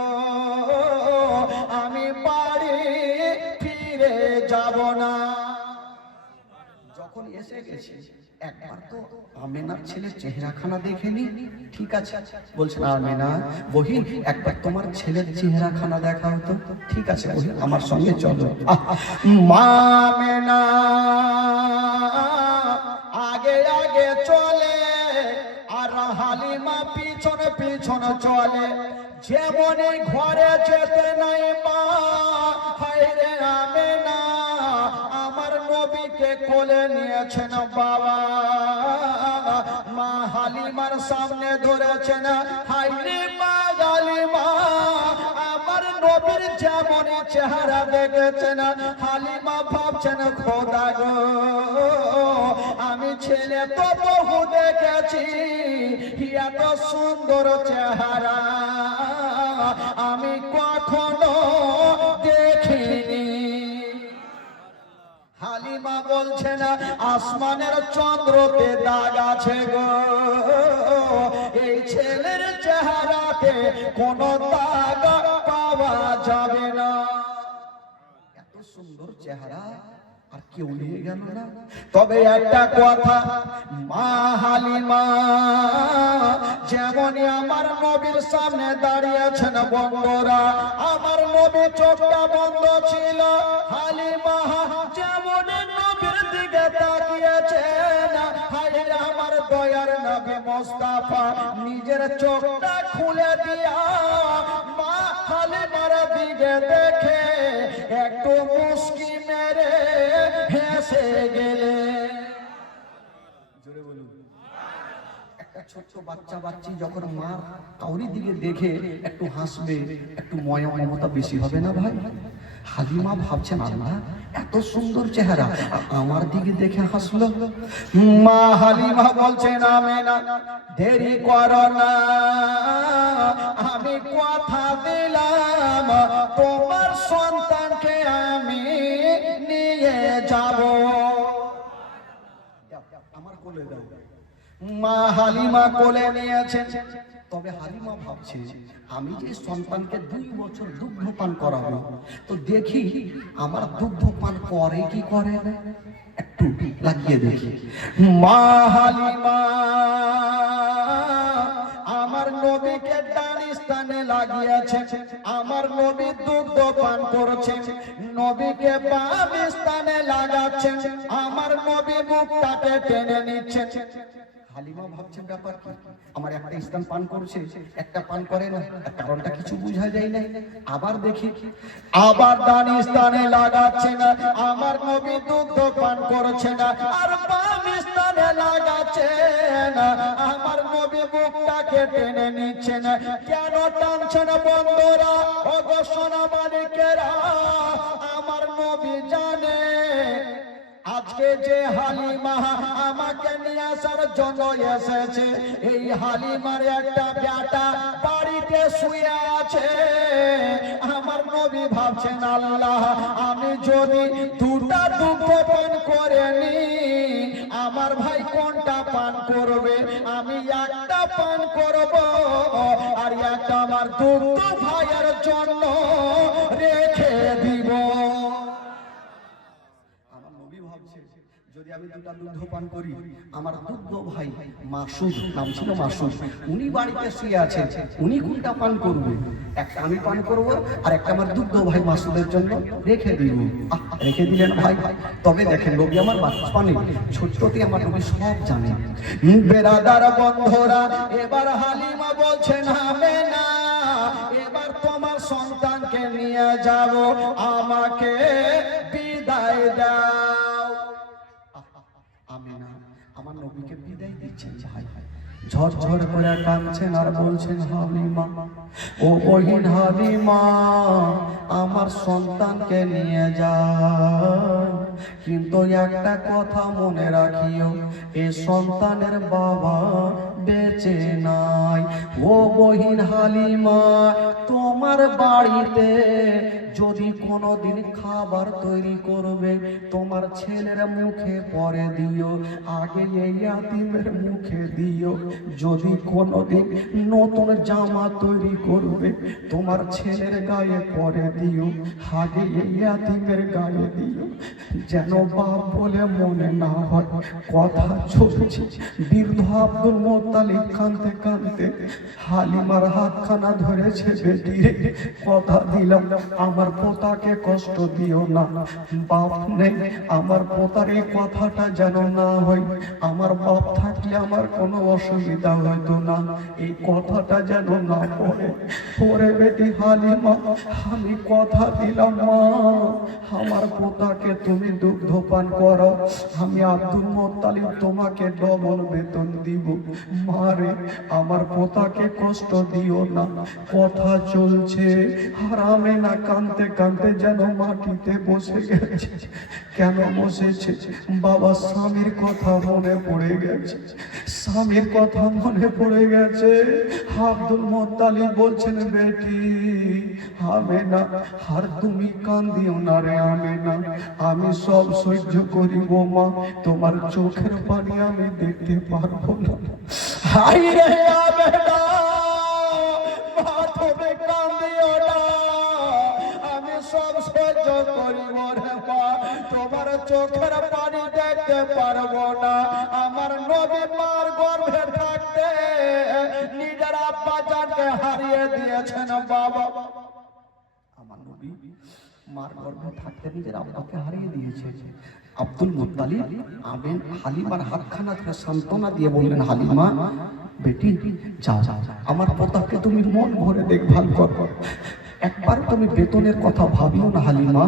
আমি বাড়ি ফিরে যাব না। যখন এসে গেছে একবার তো আমেনার ছেলের চেহারাখানা দেখেনি, ঠিক আছে বলছেন আমেনা বহিন একবার তোমার ছেলের চেহারাখানা দেখা হতো, ঠিক আছে বহিন আমার সঙ্গে চলো। মা আমেনা আগে আগে চলে আর হালিমা পিছনে পিছনে চলে, যেমনই ঘরে যেতে নাই মা হায় রে আমেনা আমার নবীকে কোলে নিয়েছেন বাবা, মা হালিমার সামনে ধরেছেন, হায় রে মা হালিমা আমার নবীর যেমনই চেহারা দেখেছেন হালিমা ভাবছেন খোদা গো আমি ছেলে তো বহু দেখেছি এত সুন্দর চেহারা আমি কখনো দেখিনি। হালিমা বলছে না আসমানের চন্দ্রতে দাগ আছে গো এই ছেলের চেহারাতে কোনো দাগ পাওয়া যাবে না। এত সুন্দর চেহারা আর কেউ নিয়ে গেল না। তবে একটা কথা মা হালিমা যেমনই আমার নবীর সামনে দাঁড়িয়েছেন বন্ধুরা আমার নবী চোখটা বন্ধ ছিল হালিমা যেমন নবীর দিকে তাকিয়েছেন হায় আমার দয়ার নবী মোস্তাফা নিজের চোখটা খুলে দিয়া মা হালিমার দিকে দেখে একটু মুস্কি মেরে হেসে গেলে। জোরে বলুন। একটা ছোট্ট বাচ্চা বাচ্চি যখন মা কাউরি দিকে দেখে একটু হাসবে একটু ময়া মমতা বেশি হবে না ভাই? হালিমা ভাবছেন আল্লাহ এত সুন্দর চেহারা আমার দিকে দেখে হাসলো। মা হালিমা বলছেন আমেনা দেরি করো না আমি কথা দিলাম তোমার সন্তানকে আমি নিয়ে যাব। আমার কোলে দাও। মা হালিমা কোলে নিয়েছেন। তবে হালিমা ভাবছে আমি যে সন্তানকে 2 বছর দুগ্ধ পান করাবো তো দেখি আমার দুগ্ধ পান করে কি করে একটু লাগিয়ে দেখি। মা হালিমা আমার নবীকে ডান স্থানে লাগিয়েছে আমার নবী দুগ্ধ পান করছে নবীকে বাম স্থানে লাগাচ্ছেন আমার নবী মুখটাকে টেনে নিচ্ছেন। হালিমা ভাবছেন ব্যাপার কি আমার একটা স্থান পান করছে একটা পান করে না কারণটা কিছু বোঝা যায় না। আবার দেখি আবার ডান স্থানে লাগাচ্ছে না আমার নবী দুগ্ধ পান করছে না আর বাম স্থানে লাগাচ্ছে না আমার নবী মুখটাকে টেনে নিচ্ছে না। কেন টানছেন বন্ধুরা ও গো সোনা মালিকেরা আমার নবী জানে আজকে যে হালিমা আমাকে নিয়ে আসার জন্য এসেছে এই হালিমার একটা বেটা বাড়িতে শুয়ে আছে। আমার নবী ভাবছেন আল্লাহ আমি যদি 2টা দুগ্ধ পান করে নি আমার ভাই কোনটা পান করবে আমি একটা পান করব আর একটা আমার দুগ্ধ ভাইয়ের জন্য রেখে দিব। যদি আমি 2টা দুগ্ধ পান করি আমার দুগ্ধ ভাই মাসুদ নাম ছিল মাসুদ উনি বাড়িতে শুয়ে আছেন উনি কোনটা পান করবে একটা আমি পান করব আর একটা আমার দুগ্ধ ভাই মাসুদের জন্য রেখে দিব। রেখে দিলেন ভাই। তবে দেখেন নবী আমার বাচ্চানে ছোট্টতে আমার নবী সব জানে। বেরাদার বন্ধুরা এবার হালিমা বলছেন আমেনা এবার তোমার সন্তানকে নিয়ে যাব আমাকে বিদায় দাও। আমেনা আমার নবীকে বিদায় দিচ্ছেন ভাই ঝরঝর করে কাঁদছেন আর বলছেন হালিমা ও বহিন হালিমা আমার সন্তানকে নিয়ে যাও কিন্তু একটা কথা মনে রাখিও এ সন্তানের বাবা বেঁচে নাই। ও বহিন হালিমা তোমার বাড়িতে যদি কোনোদিন খাবার তৈরি করবে তোমার ছেলের মুখে পরে দিও আগে এই ইয়াতিমের মুখে দিও। যদি কোনোদিন নতুন জামা তৈরি করবে তোমার ছেলের গায়ে পরে দিও আগে এই ইয়াতিমের গায়ে দিও যেন বাপ বলে মনে না হয়। কথা চলছে বৃদ্ধ আব্দুল মোত্তালিব কাঁদতে কাঁদতে হালিমার হাতখানা ধরেছে বেটি কথা দিলাম আমার পোতাকে কষ্ট দিও না বাপ নেই আমার পোতার এই কথাটা যেন না হয় আমার বাপ থাকলে আমার কোনো অসুবিধা হয়তো না এই কথাটা যেন না পড়ে পরে বেটি হালিমা আমি কথা দিলাম মা আমার পোতাকে তুমি দুগ্ধপান করো, আমি আব্দুল মোত্তালিব তোমাকে ডবল বেতন দিব। মারে আমার পোতাকে কষ্ট দিও না। কথা চলছে, হারামে না কানতে কানতে যেন মাটিতে বসে গেছে। কেন বসেছে? বাবা স্বামীর কথা মনে পড়ে গেছে, স্বামীর কথা মনে পড়ে গেছে। আব্দুল মোত্তালিব বলছেন, বেটি আমেনা, আর তুমি কান্দিও না রে আমেনা, আমি সব সহ্য করিব মা, তোমার চোখের পানি আমি দেখতে পারবো না। হাই রে আমেনা, মা তুমি কান্দিও না, আমি সব সহ্য করিব রে মা, তোমার চোখের পানি দেখতে পারবো না। আমার নবী মার গর্ভে থাকতে নিজের আব্বা জানকে হারিয়ে দিয়েছেন বাবা। আমার নবী মার গর্ভে থাকতে নিজের আব্বাকে হারিয়ে দিয়েছে। আব্দুল মুত্তালিব আবেন হালিমার হাতখানা থেকে সান্ত্বনা দিয়ে বললেন, হালিমা বেটি যাও, আমার পোতাকে তুমি মন ভরে দেখভাল করো, একবার তুমি বেতনের কথা ভাবিও না হালিমা।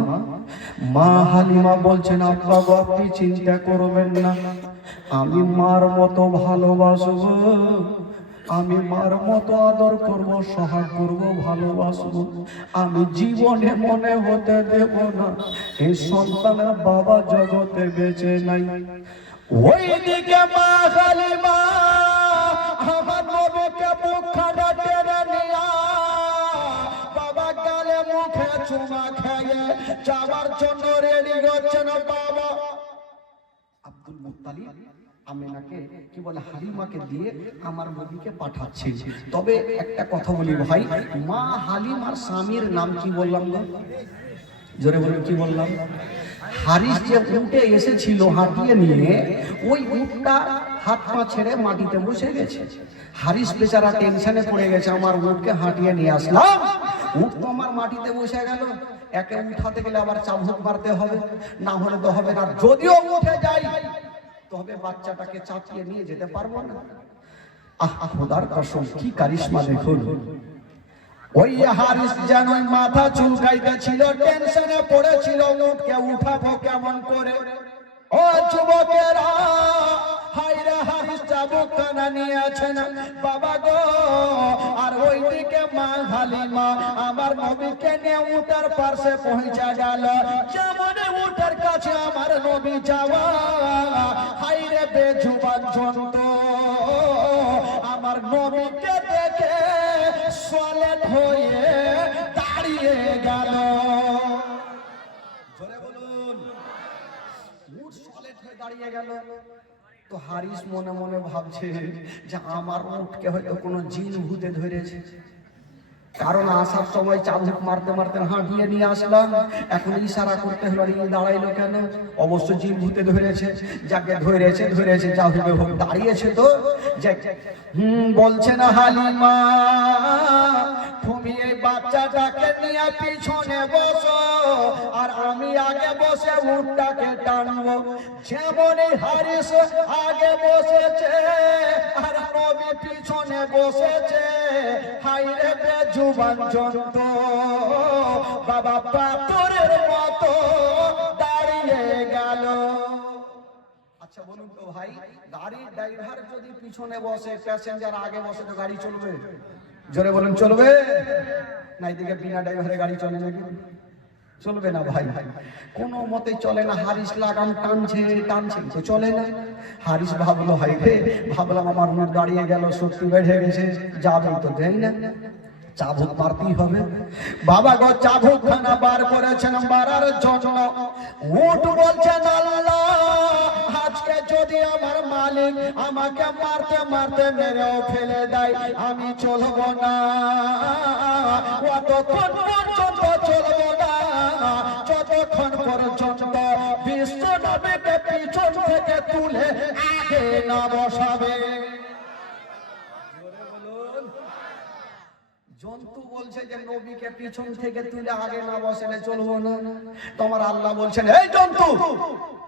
মা হালিমা বলছেন, আব্বা গো আপনি চিন্তা করবেন না, আমি মার মতো ভালোবাসবো, আমি মার মতো আদর করব, সহায় করব, ভালোবাসবো। আমি জীবনে মনে হতে দেব না এই সন্তানের বাবা জগতে বেঁচে নাই। ওইদিকে মা হালিমা আমার নবীকে মুখখানা টেনে নিয়া বাবা গালে মুখে চুমা খেয়ে যাবার জন্য রেডি হচ্ছেন বাবা। আব্দুল মুত্তালিব আমেনাকে কি বলে হালিমাকে দিয়ে আমার নবীকে পাঠাচ্ছে। তবে একটা কথা বলি ভাই, মা হালিমার স্বামীর নাম কি বললাম না? জোরে বলুন, কি বললাম? হারিস যে উঠে এসেছিল হাঁটিয়ে নিয়ে, ওই উটটা হাত পা ছেড়ে মাটিতে বসে গেছে। হারিস বেচারা টেনশনে পড়ে গেছে, আমার উটকে হাঁটিয়ে নিয়ে আসলাম, উট তো আমার মাটিতে বসে গেল, একে উঠাতে গেলে আবার চাবুক মারতে হবে, না হলে তো হবে না, যদিও উঠে যাই তবে বাচ্চাটাকে চাপিয়ে নিয়ে যেতে পারবো না। আহ খোদার কসম, কি কারিশমা দেখুন। ওই হারিস যেন মাথা চুলকাইতেছিল, টেনশনে পড়েছিল, উঠকে উঠাবো কেমন করে। ও যুবকেরা, হাইরা হারিস চাবুকখানা নিয়েছেন বাবা গো, আর ওইদিকে মা হালিমা আমার নবীকে নিয়ে উঠার পাশে পৌঁছে গেল। যেমন উঠার কাছে আমার নবী যাওয়া, হাইরে বেজুবান জন্তু আমার নবীকে দেখে সলেট হয়ে দাঁড়িয়ে গেল। জোরে বলুন, উট সলেট হয়ে দাঁড়িয়ে গেল। তো হারিস মনে মনে ভাবছে যে আমার উটকে হয়তো কোনো জিন ভূতে ধরেছে, কারণ আসার সময় চাবুক মারতে মারতে হাঁটিয়ে নিয়ে আসলাম, এখন ইশারা করতে হলো, দাঁড়াইলো কেন? অবশ্য জিন ভূতে ধরেছে, যাকে ধরেছে ধরেছে, যা হবে হোক, দাঁড়িয়েছে তো। বলছে না হালিমা, তুমি এই বাচ্চাটাকে নিয়ে পিছনে বসো, আর আমি আগে বসে উটটাকে টানবো। যেমনই হারিস আগে বসেছে আর নবী পিছনে বসেছে, হাইরে বেজুবান জন্তু বাবা পাথরের মতো দাঁড়িয়ে গেল। আচ্ছা বলুন তো ভাই, গাড়ির ড্রাইভার যদি পিছনে বসে, প্যাসেঞ্জার আগে বসে, তো গাড়ি চলবে? জোরে বলুন, চলবে না? এদিকে বিনা ড্রাইভারে গাড়ি চলে নাকি? চলবে না ভাই, কোনো মতে চলে না। হারিস লাগাম টানছে টানছে, তো চলে না। হারিস ভাবলো, হাই রে, ভাবলাম আমার উট দাঁড়িয়ে গেল, শক্তি বেড়ে গেছে, যাবে তো দেয় না, চাবুক মারতেই হবে। বাবা গো চাবুক খানা বার করেছেন মারার জন্য। উট বলছেন, আল্লাহ আজকে যদি আমার মালিক আমাকে মারতে মারতে মেরেও ফেলে দেয়, আমি চলবো না, অতক্ষণ পর্যন্ত চলবো না যতক্ষণ পর্যন্ত বিশ্ব নবীকে পিছন থেকে তুলে আগে না বসাবে। জন্তু বলছে যে নবীকে পিছন থেকে তুলে আগে না বসালে চলবো না। তোমার আল্লাহ বলছেন, এই জন্তু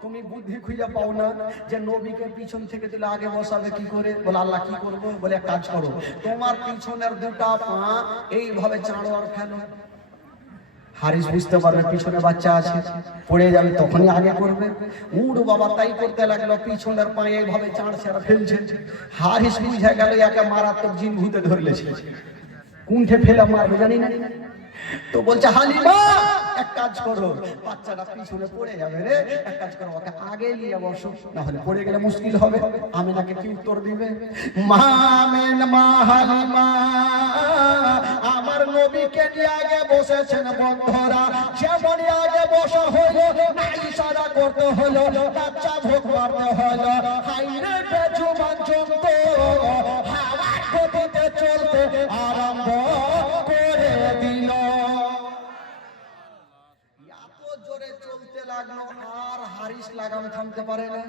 তুমি বুদ্ধি খুঁজে পাও না যে নবীকে পিছন থেকে তুলে আগে বসাবে কি করে? বলে আল্লাহ কি করবো? বলে এক কাজ করো, তোমার পিছনের দুটা পা এইভাবে চাঁড়ো আর ফেলো। হারিস বুঝতে পারবে পিছনে বাচ্চা আছে, পড়ে যাবে, তখনই আগে করবে। উড় বাবা তাই করতে লাগলো, পিছনের পায়ে এইভাবে চাঁড় ছেড়া ফেলছে। হারিস বুঝে গেল একে মারাত্মক জিন ভূতে ধরলেছে, কুণ্ঠে ফেলে মারবে জানি না। তো বলছে হালিমা এক কাজ করো, বাচ্চাটা পিছনে পড়ে যাবে রে, এক কাজ করো ওকে আগে নিয়ে বসো, না হলে পড়ে গেলে মুশকিল হবে। আমিনাকে কি উত্তর দিবে? মা আমেন, মা হালিমা আমার নবীকে নিয়ে আগে বসেছেন বন্ধুরা। যেমনই আগে বসা হলো না ইশারা করতে হলো, বাচ্চা ভোগ মারতে হলো। হাইরে বেজুবান জমতো হাওয়ার গতিতে চলতে আরম্ভ করে দিল। এত জোরে চলতে লাগলো আর হারিস লাগাম থামতে পারে না।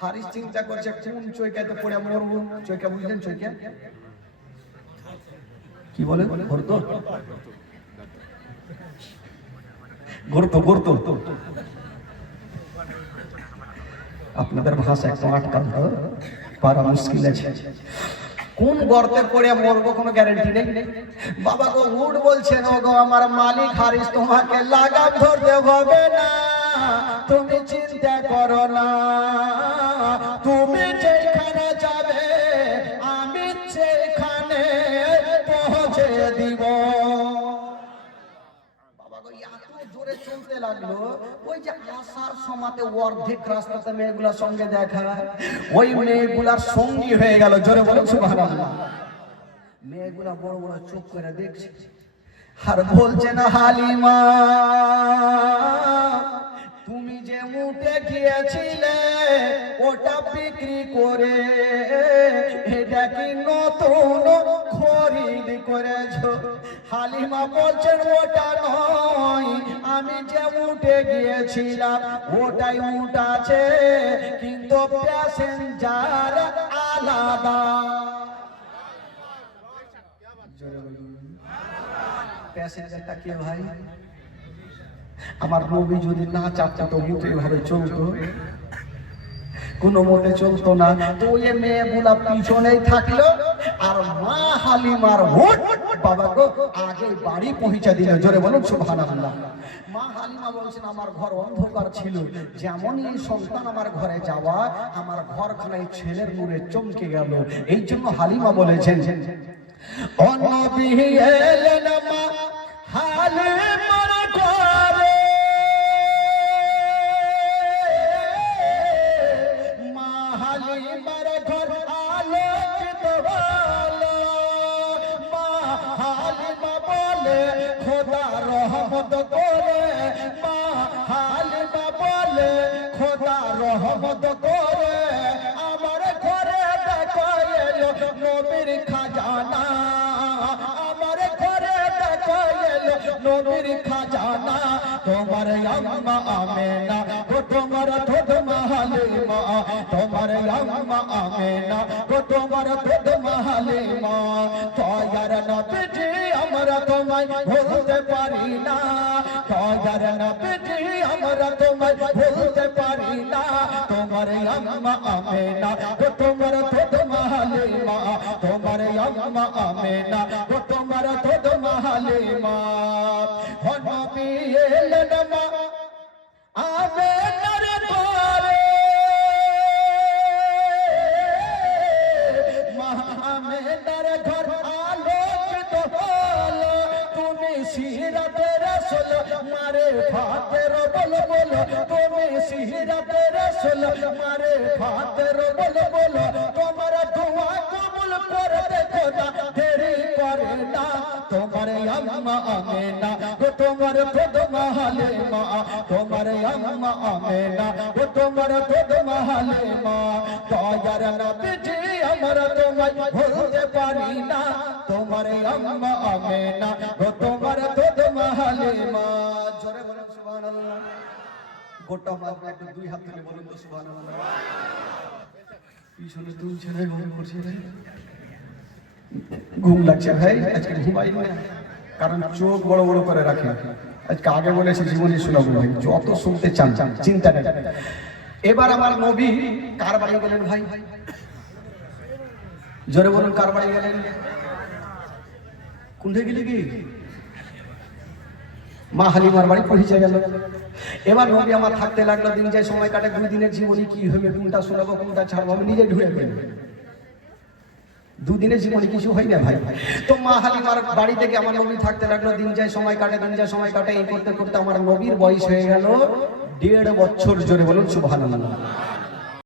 হারিস চিন্তা করছে কোন চৈকাতে পড়ে মরবো। চৈকা বুঝলেন? চৈকা কি বলে? ঘুরতো ঘুরতো ঘুরতো আপনাদের ভাষা একটু আটকাল তো পারা মুশকিল আছে। কোন গর্তে পড়ে মরবো কোনো গ্যারান্টি নেই। বাবা গো উঠ বলছেন, ও গো আমার মালিক হারিস তোমাকে লাগাম ধরতে হবে না, তুমি চিন্তা করো না, তুমি যেখানে যাবে আমি সেখানে পৌঁছে দিব। জোরে চলতে লাগলো। ওই যে আসার সময়তে অর্ধেক রাস্তাতে মেয়েগুলার সঙ্গে দেখা, ওই মেয়েগুলার সঙ্গী হয়ে গেল। জোরে বলুন সুবহানাল্লাহ। মেয়েগুলা বড় বড় চোখ করে দেখছে আর বলছে না হালিমা তুমি যে উঠে গিয়েছিলে ওটা বিক্রি করে এটা কি নতুন খরিদ করেছো? হালিমা বলছেন ওটা নয়, আমি যে উঠে গিয়েছিলাম ওটাই উঠ আছে, কিন্তু প্যাসেঞ্জার আলাদা। প্যাসেঞ্জারটা কে ভাই? আমার নবী যদি না চাপতো তো মুখে এভাবে চলতো? কোনো মতে চলতো না। তো ওই মেয়েগুলা পিছনেই থাকলো আর মা হালিমার ভোট বাবা গো আগে বাড়ি পৌঁছে দিল। জোরে বলুন সুবহানাল্লাহ। মা হালিমা বলছেন আমার ঘর অন্ধকার ছিল, যেমনই সন্তান আমার ঘরে যাওয়া আমার ঘরখানায় ছেলের নূরে চমকে গেল। এই জন্য হালিমা বলেছেন ও নবী এলেন মা হালিমার ঘরে, মা হালিমার ঘর আলোকিত হলো। মা হালিমা বলে খোদা রহমত করে, মা হালিমা বলে খোদা রহমত করে আমার ঘরে দেখো এলো নবীর খাজানা, আমার ঘরে দেখো এলো নবীর খাজানা। তোমার আম্মা আমেনা ও তোমার দুধ হালিমা, তোমার আম্মা আমেনা ও তোমার দুধ হালিমা। দয়ার নবীজি আমরা তোমায় ভুলতে পারি না, দয়ার নবীজি আমরা তোমায় ভুলতে পারি না। তোমার আম্মা আমেনা ও তোমার দুধ হালিমা, তোমার আম্মা আমেনা ও তোমার দুধ হালিমা। ও নবী এলেন মা আমেনার ঘরে, মা আমেনার ঘর আলোকিত হলো। তুমি সিরাতে রাসূল মারে ফাতের বল বল, তুমি সিরাতে রাসূল মারে ফাতের বল বল। তোমার দোয়া কবুল করে খোদা দেরি করে না। তোমার আম্মা আমেনা ও তোমার দুধ হালিমা, তোমার আম্মা আমেনা ও তোমার দুধ হালিমা। দয়ার নবীজি আমরা তোমায় ভুলতে পারি না, তোমার আম্মা আমেনা ও তোমার দুধ হালিমা। জোরে বলুন সুবহানাল্লাহ। গোটা মারবে একটু দুই হাত তুলে বলুন তো সুবহানাল্লাহ। পিছনে তুলছে না, ঘুম করছে না, ঘুম লাগছে ভাই আজকে ঘুমাই না, কারণ চোখ বড় বড় করে রাখে। আজকে আগে বলেছি জীবনী শোনাবো ভাই, যত শুনতে চান চিন্তা নেই। এবার আমার নবী কার বাড়ি গেলেন ভাই? জোরে বলুন কার বাড়ি গেলেন? কোনটা গেলে কি মা হালিমার বাড়ি পৌঁছে গেল। এবার নবী আমার থাকতে লাগলো, দিন যায় সময় কাটে, 2 দিনের জীবনী কি হবে, কোনটা শোনাবো কোনটা ছাড়বো, আমি নিজে ঢুকে ফেলবো। 2 দিনের জীবনে কিছু হয় না ভাই। তো মা হালিমার বাড়ি থেকে আমার নবী থাকতে লাগলো, দিন যায় সময় কাটে, দিন যায় সময় কাটে, এই করতে করতে আমার নবীর বয়স হয়ে গেল 1.5 বছর। জোরে বলুন সুবহানাল্লাহ।